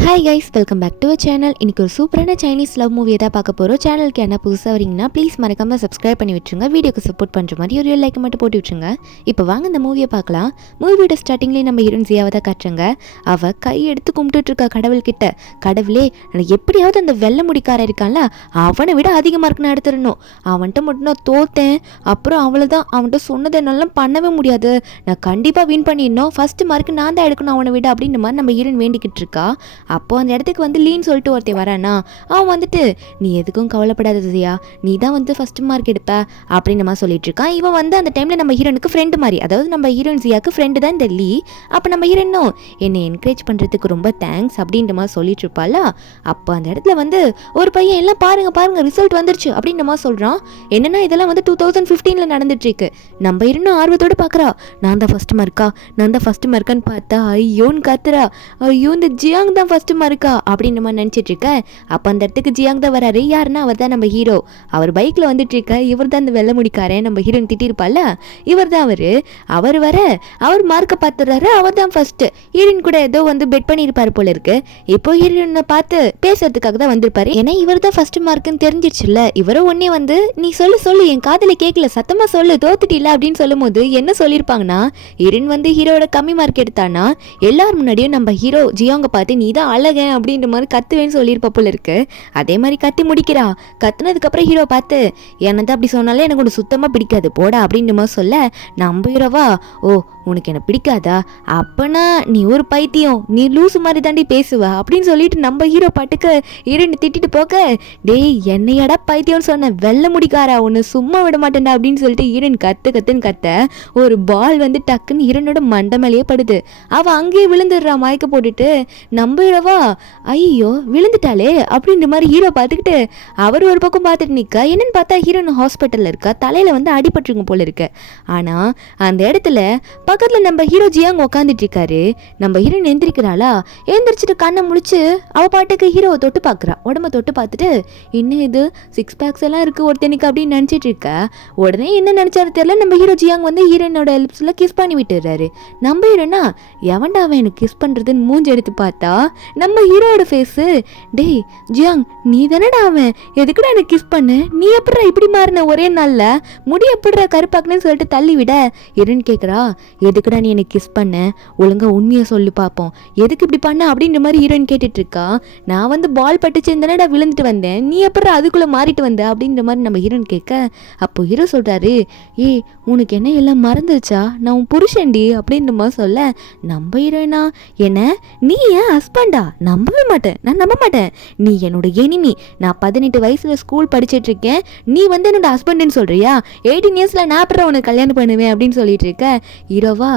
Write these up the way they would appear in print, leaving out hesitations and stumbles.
Hi guys, welcome back to channel. இன்றைக்கி ஒரு சூப்பரான சைனீஸ் லவ் மூவியை தான் பார்க்க போகிறோம். சேனலுக்கு என்ன புதுசாக வரீங்கன்னா ப்ளீஸ் மறக்காமல் சப்ஸ்கிரைப் பண்ணி விட்டுருங்க. வீடியோக்கு சப்போர்ட் பண்ணுற மாதிரி ஒரு லைக் மட்டும் போட்டு விட்டுருங்க. இப்போ வாங்க இந்த மூவியை பார்க்கலாம். மூவியோட ஸ்டார்டிங்லேயே நம்ம ஹீரோயின் ஜியாவை தான் காட்டுறாங்க. அவள் கை எடுத்து கும்பிட்டுருக்கா கடவுள்கிட்ட. கடவுளே, எனக்கு எப்படியாவது அந்த வெள்ளை முடிக்கார இருக்கான்ல, அவனை விட அதிக மார்க் நான் எடுத்துடணும். அவன்கிட்ட மட்டும் நான் தோத்தேன், அப்புறம் அவ்வளோதான். அவன்கிட்ட சொன்னதை என்னாலும் பண்ணவே முடியாது. நான் கண்டிப்பாக வின் பண்ணிடணும். ஃபஸ்ட்டு மார்க் நான் தான் எடுக்கணும் அவனை விட அப்படின்ற மாதிரி நம்ம ஹீரோயின் வேண்டிக்கிட்டு இருக்கா. அப்போ அந்த இடத்துக்கு வந்து லீன்னு சொல்லிட்டு ஒருத்தர் வரானா. அவன் வந்துட்டு, நீ எதுக்கும் கவலைப்படாத ஜியா, நீ தான் வந்து ஃபர்ஸ்ட் மார்க் எடுப்ப அப்படின்னு மாதிரி சொல்லிட்டு இருக்கான். இவன் வந்து அந்த டைம்ல நம்ம ஹீரோனுக்கு ஃப்ரெண்டு மாதிரி, அதாவது நம்ம ஹீரோயின் ஜியாவுக்கு ஃப்ரெண்டு தான் இந்த லீ. அப்போ நம்ம ஹீரோனும் என்னை என்கரேஜ் பண்ணுறதுக்கு ரொம்ப தேங்க்ஸ் அப்படின்ற மாதிரி சொல்லிட்டு இருப்பாளா. அப்போ அந்த இடத்துல வந்து ஒரு பையன் எல்லாம் பாருங்க ரிசல்ட் வந்துருச்சு அப்படின்ற மாதிரி சொல்கிறான். என்னன்னா இதெல்லாம் வந்து 2015 நடந்துட்டு இருக்கு. நம்ம ஹீரோனும் ஆர்வத்தோடு பார்க்குறா. நான் தான் ஃபர்ஸ்ட் மார்க்கான்னு பார்த்தா ஐயோன்னு கத்துறா. ஐயோ, இந்த ஜியாங் தான் ஃபர்ஸ்ட் மார்க்கா அப்படின்னு நம்ம நினச்சிட்டு இருக்க. அப்போ அந்த இடத்துக்கு ஜியாங் தான் வராரு. யாருன்னா அவர் தான் நம்ம ஹீரோ. அவர் பைக்கில் வந்துட்டு இருக்க. இவர் தான் இந்த வெள்ளை முடிக்காரன், நம்ம ஹீரோயின் திட்டிருப்பால, இவர் தான் அவர் வர அவர் மார்க்கை பார்த்துறாரு. அவர் தான் ஃபர்ஸ்ட். ஹீரோயின் கூட ஏதோ வந்து பெட் பண்ணியிருப்பாரு போல இருக்கு. இப்போ ஹீரோயினை பார்த்து பேசுறதுக்காக தான் வந்திருப்பாரு. ஏன்னா இவர் தான் ஃபர்ஸ்ட் மார்க்குன்னு தெரிஞ்சிருச்சுல்ல. இவரும் ஒன்னே வந்து நீ சொல்லு என் காதல கேட்கல, சத்தமா சொல்லு, தோத்துட்டில அப்படின்னு சொல்லும் போது என்ன சொல்லியிருப்பாங்கன்னா, ஹீரோயின் வந்து ஹீரோட கம்மி மார்க் எடுத்தானா எல்லாரும் முன்னாடியும் நம்ம ஹீரோ ஜியாங்க பார்த்து நீ தான் அழகன் அப்படின்ற மாதிரி கத்துவேன்னு சொல்லியிருப்பா போல இருக்கு. அதே மாதிரி கத்தி முடிக்கிறா. கத்துனதுக்கப்புறம் ஹீரோ பார்த்து என்னதான் அப்படி சொன்னாலே எனக்கு ஒன்று சுத்தமாக பிடிக்காது போடா அப்படின்ற மாதிரி சொல்ல, நம்ம ஹீரோவா, ஓ உனக்கு என்ன பிடிக்காதா, அப்பனா நீ ஒரு பைத்தியம், நீ லூசு மாதிரி தாண்டி பேசுவ அப்படின்னு சொல்லிட்டு நம்ம ஹீரோ பாட்டுக்கு ஹீரோயினை திட்டிட்டு போக, டேய் என்னையடா பைத்தியம்னு சொன்ன வெள்ளை முடிக்காரா, ஒன்று சும்மா விட மாட்டேன்டா அப்படின்னு சொல்லிட்டு ஹீரோயின் கத்துன்னு கத்த ஒரு பால் வந்து டக்குன்னு ஹீரோனோட மண்டை மேலேயே படுது. அவள் அங்கேயே விழுந்துடுறா மயக்க போட்டுட்டு. நம்ம ஹீரோவா, ஐயோ விழுந்துட்டாலே அப்படின்ற மாதிரி ஹீரோ பார்த்துக்கிட்டு அவர் ஒரு பக்கம் பார்த்துட்டு நிற்க. என்னன்னு பார்த்தா ஹீரோயின் ஹாஸ்பிட்டலில் இருக்கா. தலையில் வந்து அடிபட்டுருங்க போல இருக்கு. ஆனால் அந்த இடத்துல பக்கத்தில் நம்ம ஹீரோ ஜியாங் உட்காந்துட்டு இருக்காரு. நம்ம ஹீரோயின் எந்திரிக்கிறாளா. எழுந்திரிச்சிட்டு கண்ணை முழிச்சு அவள் பாட்டுக்கு ஹீரோவை தொட்டு பார்க்குறா. உடம்ப தொட்டு பார்த்துட்டு இன்னும் இது 6 பேக்ஸ் எல்லாம் இருக்குது ஒருத்தனுக்கு அப்படின்னு நினச்சிட்டு இருக்க. உடனே என்ன நினச்சாரு தெரியல, நம்ம ஹீரோ ஜியாங் வந்து ஹீரோயினோட லிப்ஸில் கிஸ் பண்ணி விட்டுறாரு. நம்ம ஹீரோனா எவன்டா அவன் எனக்கு கிஸ் பண்ணுறதுன்னு மூஞ்சி எடுத்து பார்த்தா நம்ம ஹீரோட ஃபேஸு. டேய் ஜியாங், நீ தானடா அவன், எதுக்குடா எனக்கு கிஸ் பண்ண, நீ எப்படா இப்படி மாறின ஒரே நாளில், முடி எப்படா கருப்பாக்குன்னு சொல்லிட்டு தள்ளி விட. ஹீரோயின் கேட்குறா, எதுக்குடா நீ எனக்கு கிஸ் பண்ண, ஒழுங்கா உண்மையை சொல்லி பார்ப்போம், எதுக்கு இப்படி பண்ண அப்படின்ற மாதிரி ஹீரோயின் கேட்டுட்டு இருக்கா. நான் வந்து பால் பட்டுச்சு தானடா விழுந்துட்டு வந்தேன், நீ எப்படா அதுக்குள்ளே மாறிட்டு வந்த அப்படின்ற மாதிரி நம்ம ஹீரோயின் கேட்க. அப்போ ஹீரோ சொல்கிறாரு, ஏய் உனக்கு என்ன எல்லாம் மறந்துச்சா, நான் உன் புருஷன்டி அப்படின்ற மாதிரி சொல்ல, நம்ம ஹீரோயினா என்ன நீ ஏன் ஹஸ்பண்டா, நம்பவே மாட்டேன், நான் நம்ப மாட்டேன், நீ என்னோட எனிமி, நான் 18 வயசுல ஸ்கூல் படிச்சுட்டு இருக்கேன், நீ வந்து என்னோட ஹஸ்பண்டுன்னு சொல்றியா, 18 இயர்ஸ்ல நான் அப்புறம் உனக்கு கல்யாணம் பண்ணுவேன் அப்படின்னு சொல்லிட்டு இருக்க. ஹீரோவா,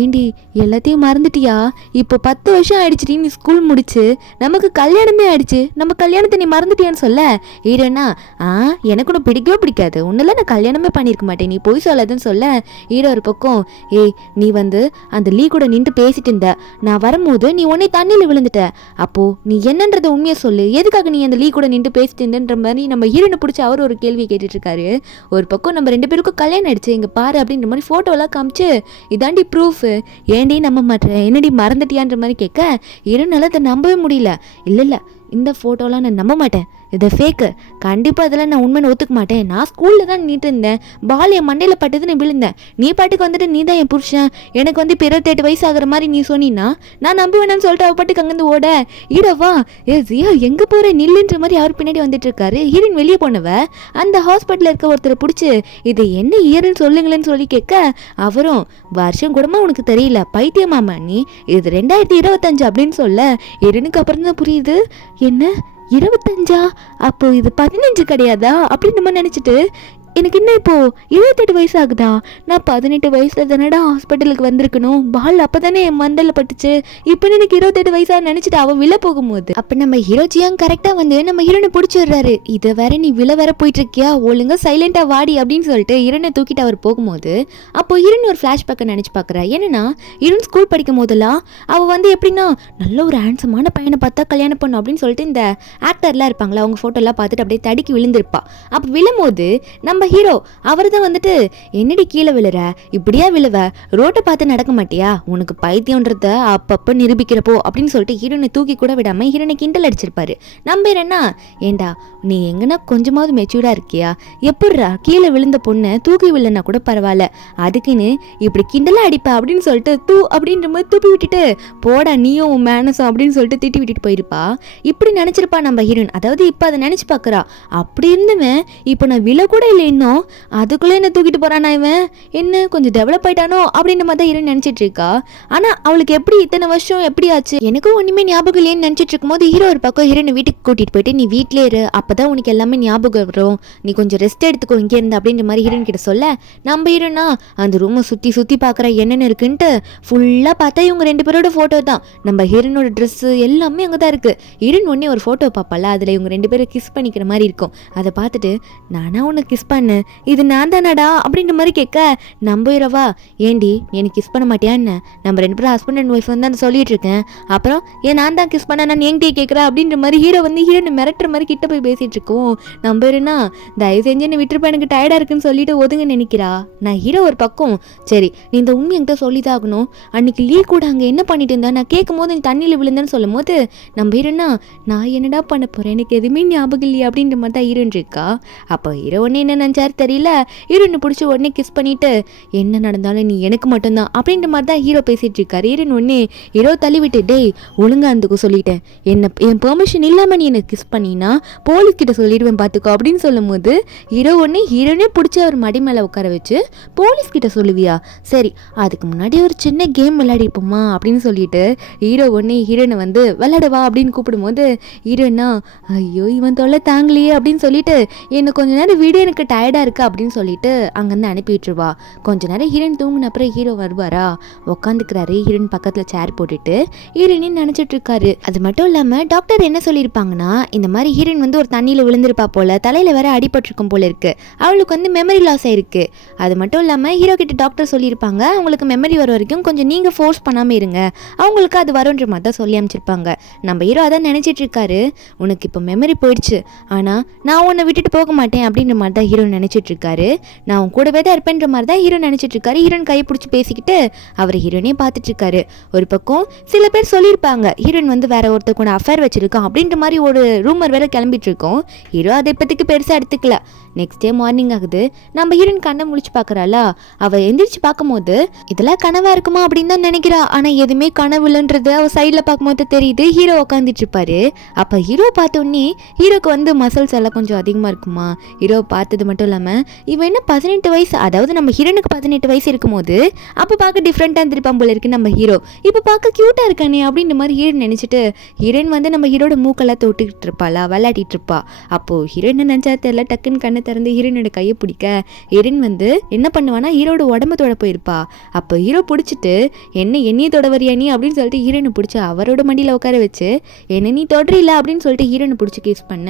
ஏண்டி எல்லாத்தையும் மறந்துட்டியா, இப்போ 10 வருஷம் ஆயிடுச்சுடி நீ ஸ்கூல் முடிச்சு, நமக்கு கல்யாணமே ஆயிடுச்சு, நம்ம கல்யாணத்தை நீ மறந்துட்டியான்னு சொல்ல. ஹீரோனா, எனக்கு ஒன்று பிடிக்கவே பிடிக்காது, ஒன்னும் நான் கல்யாணமே பண்ணியிருக்க மாட்டேன், நீ போய் சொல்லாதுன்னு சொல்ல. ஹீரோ ஒரு பக்கம், ஏய் நீ வந்து அந்த லீ கூட நின்று பேசிட்டு இருந்த, நான் வரும்போது நீ உன்னை தண்ணியில் விழுந்துட்ட, அப்போ நீ என்னன்றத உண்மையை சொல்லு, எதுக்காக நீ அந்த லீ கூட நின்று பேசிட்டு இருந்தன்ற மாதிரி நம்ம ஹீரோனை பிடிச்சி அவர் ஒரு கேள்வி கேட்டுட்டு இருக்காரு. ஒரு பக்கம் நம்ம 2 பேருக்கும் கல்யாணம் ஆயிடுச்சு இங்கே பாரு அப்படின்ற மாதிரி ஃபோட்டோலாம் காமிச்சு, இதாண்டி ப்ரூஃப், ஏண்டி நம்ப மாட்டேன், என்னடி மறந்துட்டியான்ற மாதிரி கேட்க. ஹீரோனால அதை நம்பவே முடியல. இல்லை இந்த ஃபோட்டோலாம் நான் நம்ப மாட்டேன், இது ஃபேக்கு, கண்டிப்பாக இதெல்லாம் நான் உண்மையை ஒத்துக்க மாட்டேன், நான் ஸ்கூலில் தான் நின்று இருந்தேன், பால் என் மண்டையில் பட்டுதுன்னு விழுந்தேன், நீ பாட்டுக்கு வந்துட்டு நீ தான் என் புருஷன், எனக்கு வந்து 28 வயசு ஆகிற மாதிரி நீ சொன்னீன்னா நான் நம்ப வேணான்னு சொல்லிட்டு அவள் பாட்டுக்கு அங்கேருந்து ஓட. ஈடவா, ஜியா எங்கே போகிற நில்லுன்ற மாதிரி அவர் பின்னாடி வந்துட்டு இருக்காரு. ஹீரோயின் வெளியே போனவ அந்த ஹாஸ்பிட்டலில் இருக்க ஒருத்தரை பிடிச்சி இது என்ன இயர்ன்னு சொல்லுங்களேன்னு சொல்லி கேட்க, அவரும் வருஷம் கூடமா உனக்கு தெரியல பைத்தியமாமா நீ, இது 2025 அப்படின்னு சொல்ல. ஹீரோனுக்கு அப்புறம் தான் புரியுது, என்ன 25, அப்போ இது 15 கிடையாதா அப்படின்னு நம்ம நினச்சிட்டு, எனக்கு என்ன இப்போ 28 வயசு ஆகுதா, நான் 18 வயசுல தானடா ஹாஸ்பிட்டலுக்கு வந்திருக்கணும், பால் அப்போ தானே என் மண்டல பட்டுச்சு, இப்போ எனக்கு 28 வயசா நினச்சிட்டு அவன் விழ போகும்போது அப்போ நம்ம ஹீரோ ஜியாங் கரெக்டாக வந்து நம்ம ஹீரோனை பிடிச்சிடுறாரு. இதை வேற நீ விழ வேற போயிட்டு இருக்கியா, ஒழுங்கா சைலண்டாக வாடி அப்படின்னு சொல்லிட்டு ஹீரோனை தூக்கிட்டு அவர் போகும்போது அப்போ ஹீரோன் ஒரு ஃப்ளாஷ்பேக்கை நினச்சி பார்க்குறா. என்னன்னா ஹீரோன் ஸ்கூல் படிக்கும் போதெல்லாம் அவள் வந்து எப்படின்னா நல்ல ஒரு ஹேண்ட்ஸமான பையனை பார்த்தா கல்யாணம் பண்ணும் அப்படின்னு சொல்லிட்டு இந்த ஆக்டர்லாம் இருப்பாங்களா அவங்க ஃபோட்டோலாம் பார்த்துட்டு அப்படியே தடுக்கி விழுந்திருப்பா. அப்போ விழும்போது நம்ம நம்ம ஹீரோ அவர் தான் வந்துட்டு என்னடி கீழே விழுற, இப்படியா விழுவ, ரோட்டை பார்த்து நடக்க மாட்டியா, உனக்கு பைத்தியம்ன்றத அப்பப்போ நிரூபிக்கிறப்போ அப்படின்னு சொல்லிட்டு ஹீரோனை தூக்கி கூட விடாம ஹீரோனை கிண்டல் அடிச்சிருப்பாரு. நம்ம என்ன, ஏண்டா நீ எங்கன்னா கொஞ்சமாவது மெச்சூர்டா இருக்கியா, எப்படிரா கீழே விழுந்த பொண்ணை தூக்கி விழுனா கூட பரவாயில்ல, அதுக்குன்னு இப்படி கிண்டலா அடிப்ப அப்படின்னு சொல்லிட்டு அப்படின்ற மாதிரி தூப்பி விட்டுட்டு போடா நீயும் உன் மேனஸும் அப்படின்னு சொல்லிட்டு திட்டி விட்டுட்டு போயிருப்பா. இப்படி நினைச்சிருப்பா நம்ம ஹீரோயின். அதாவது இப்ப அதை நினைச்சு பாக்குறா, அப்படி இருந்தவன் இப்ப நான் விழ கூட இல்லை இன்னும், அதுக்குள்ள என்ன தூக்கிட்டு போறானா இவன், என்ன கொஞ்சம் டெவலப் ஆயிட்டானோ அப்படின்ற மாதிரி தான் ஹீரோயின் நினைச்சிட்டு இருக்கா. ஆனா அவளுக்கு எப்படி இத்தனை வருஷம் எப்படி ஆச்சு எனக்கும் ஒண்ணுமே ஞாபகம் இல்லையேன்னு நினைச்சிட்டு இருக்கும்போது ஹீரோ ஒரு பக்கம் ஹீரோனை வீட்டுக்கு கூட்டிட்டு போயிட்டு நீ வீட்லயே இரு, அப்பதான் உனக்கு எல்லாமே ஞாபகம் வரும், நீ கொஞ்சம் ரெஸ்ட் எடுத்துக்கோ இங்கே இருந்து அப்படின்ற மாதிரி ஹீரோயின் கிட்ட சொல்ல, நம்ம ஹீரோனா அந்த ரூமை சுத்தி சுத்தி பாக்குற என்னென்ன இருக்குன்ட்டு ஃபுல்லா பார்த்தா இவங்க 2 பேரோட போட்டோ தான், நம்ம ஹீரோனோட ட்ரெஸ் எல்லாமே அங்கதான் இருக்கு. ஹீரோயின் ஒன்னே ஒரு போட்டோ பார்ப்பல, அதுல இவங்க 2 பேரும் கிஸ் பண்ணிக்கிற மாதிரி இருக்கும். அதை பார்த்துட்டு நானா உனக்கு கிஸ் பண்ணேன், இது நான் தானடா அப்படின்ற மாதிரி கேட்க, நம்ம ஹீரோவா ஏண்டி எனக்கு கிஸ் பண்ண மாட்டியா என்ன, நம்ம 2 பேரும் ஹஸ்பண்ட் அண்ட் ஒய்ஃப் வந்து சொல்லிட்டு இருக்கேன், அப்புறம் ஏன் நான் தான் கிஸ் பண்ண நான் என்கிட்டயே கேட்குறேன் அப்படின்ற மாதிரி ஹீரோ வந்து ஹீரோனை மிரட்டுற மாதிரி கிட்ட போய் பேசிட்டு இருக்கோம். நம்ம ஹீரோனா தயவு செஞ்சு என்ன விட்டுருப்பா எனக்கு டயர்டா இருக்குன்னு சொல்லிட்டு ஒதுங்க நினைக்கிறா. நான் ஹீரோ ஒரு பக்கம் சரி நீ இந்த உண்மை என்கிட்ட சொல்லிதான் ஆகணும், அன்னைக்கு லீ கூட அங்கே என்ன பண்ணிட்டு இருந்தா, நான் கேட்கும் போது நீ தண்ணியில் விழுந்தேன்னு சொல்லும் போது நம்ம ஹீரோனா நான் என்னடா பண்ண போறேன் எனக்கு எதுவுமே ஞாபகம் இல்லையா அப்படின்ற மாதிரி தான் ஹீரோன் இருக்கா. அப்போ ஹீரோ ஒன்னே என்ன நினைச்சாரு தெரியல, ஹீரோனை பிடிச்சி உடனே கிஸ் பண்ணிட்டு என்ன நடந்தாலும் நீ எனக்கு மட்டும்தான் அப்படின்ற மாதிரி தான் ஹீரோ பேசிட்டு இருக்காரு. ஹீரோன் ஒன்னே ஹீரோ தள்ளி விட்டு டேய் ஒழுங்கா இருந்துக்கோ சொல்லிட்டேன், என்ன என் பெர்மிஷன் இல்லாம நீ எனக்கு கிஸ் பண்ணினா போலீஸ் கிட்ட சொல்லிடுவேன் பார்த்துக்கோ அப்படின்னு சொல்லும் போது ஹீரோ ஒன்னே ஹீரோனே பிடிச்சி அவர் மடி மேலே உட்கார வச்சு போலீஸ் கிட்ட சொல்லுவியா, சரி அதுக்கு முன்னாடி ஒரு சின்ன கேம் விளையாடிப்போமா அப்படின்னு சொல்லிட்டு ஹீரோ ஒன்னே ஹீரோனை வந்து விளையாடவா அப்படின்னு கூப்பிடும்போது ஹீரோனா ஐயோ இவன் தொல்லை தாங்கலையே அப்படின்னு சொல்லிட்டு என்ன கொஞ்ச நேரம் வீடியோ எனக்கு டயர்டா இருக்கு அப்படின்னு சொல்லிட்டு அங்கேருந்து அனுப்பி விட்டுருவா. கொஞ்ச நேரம் ஹீரோயின் தூங்கின அப்புறம் ஹீரோ வருவாரா, உட்காந்துக்கிறாரு ஹீரோயின் பக்கத்துல சேர் போட்டுட்டு ஹீரோயின் நினைச்சிட்டு இருக்காரு. அது மட்டும் இல்லாம டாக்டர் என்ன சொல்லியிருப்பாங்கன்னா இந்த மாதிரி ஹீரோயின் வந்து ஒரு தண்ணியில விழுந்திருப்பா போல, தலையில வேற அடிபட்டிருக்கும் போல இருக்கு, அவளுக்கு வந்து மெமரி லாஸ் ஆயிருக்கு. அது மட்டும் இல்லாம ஹீரோ கிட்ட டாக்டர் சொல்லியிருப்பாங்க அவங்களுக்கு மெமரி வர வரைக்கும் கொஞ்சம் நீங்க ஃபோர்ஸ் பண்ணாம இருங்க, அவங்களுக்கு அது வரும்ன்ற மாதிரி தான் சொல்லி அமைச்சிருப்பாங்க. நம்ம ஹீரோ அதான் நினைச்சிட்டு இருக்காரு, உனக்கு இப்போ மெமரி போயிடுச்சு ஆனா நான் உன்னை விட்டுட்டு போக மாட்டேன் அப்படின்ற மாதிரி தான் ஹீரோ நினைச்சிட்டு இருக்காரு. நான் உன் கூடவே தான் இருப்பேன்ற மாதிரி தான் ஹீரோ நினைச்சிட்டு இருக்காரு. ஹீரோயின் கையை பிடிச்சி பேசிக்கிட்டு அவர் ஹீரோனையும் பார்த்துட்டு இருக்காரு. ஒரு பக்கம் சில பேர் சொல்லியிருப்பாங்க ஹீரோயின் வந்து வேற ஒருத்தர் கூட அஃபேர் வச்சிருக்கான் அப்படின்ற மாதிரி ஒரு ரூமர் வேற கிளம்பிட்டு இருக்கோம். ஹீரோ அதை இப்போதைக்கு பெருசாக எடுத்துக்கல. நெக்ஸ்ட் டே மார்னிங் ஆகுது, நம்ம ஹீரோயின் கண்ணை முழிச்சு பார்க்குறாளா, அவள் எந்திரிச்சு பார்க்கும்போது இதெல்லாம் கனவா இருக்குமா அப்படின்னு தான் நினைக்கிறா. ஆனால் எதுவுமே கனவுலன்றது அவள் சைடில் பார்க்கும்போது தெரியுது ஹீரோ உட்காந்துட்டு இருப்பாரு. அப்போ ஹீரோ பார்த்தோன்னே ஹீரோக்கு வந்து மசில்ஸ் எல்லாம் கொஞ்சம் அதிகமாக இருக்குமா. ஹீரோ பார்த்தது மட்டும் இல்லாமல் இவன் என்ன 18 வயசு, அதாவது நம்ம ஹீரோனுக்கு 18 வயசு இருக்கும்போது அப்போ பார்க்க டிஃப்ரெண்ட்டாக இருந்திருப்பான் போல இருக்கு நம்ம ஹீரோ, இப்போ பார்க்க க்யூட்டாக இருக்கானே அப்படின்ற மாதிரி ஹீரோயின் நினச்சிட்டு ஹீரோயின் வந்து நம்ம ஹீரோட மூக்கெல்லாம் தொட்டுக்கிட்டு இருப்பாளா, விளையாடிட்டு இருப்பா. அப்போது ஹீரோயின் நினச்சா தெரியல டக்குன்னு கண்ணை திறந்து ஹீரோனோட கையை பிடிக்க ஹீரோயின் வந்து என்ன பண்ணுவானா ஹீரோட உடம்பு தொட போயிருப்பா. அப்போ ஹீரோ பிடிச்சிட்டு என்னையே தொட வரியா நீ அப்படின்னு சொல்லிட்டு ஹீரோனை பிடிச்சி அவரோட மடியில் உட்கார வச்சு என்ன நீ தொடரில்ல அப்படின்னு சொல்லிட்டு ஹீரோனை பிடிச்சி கிஸ் பண்ண.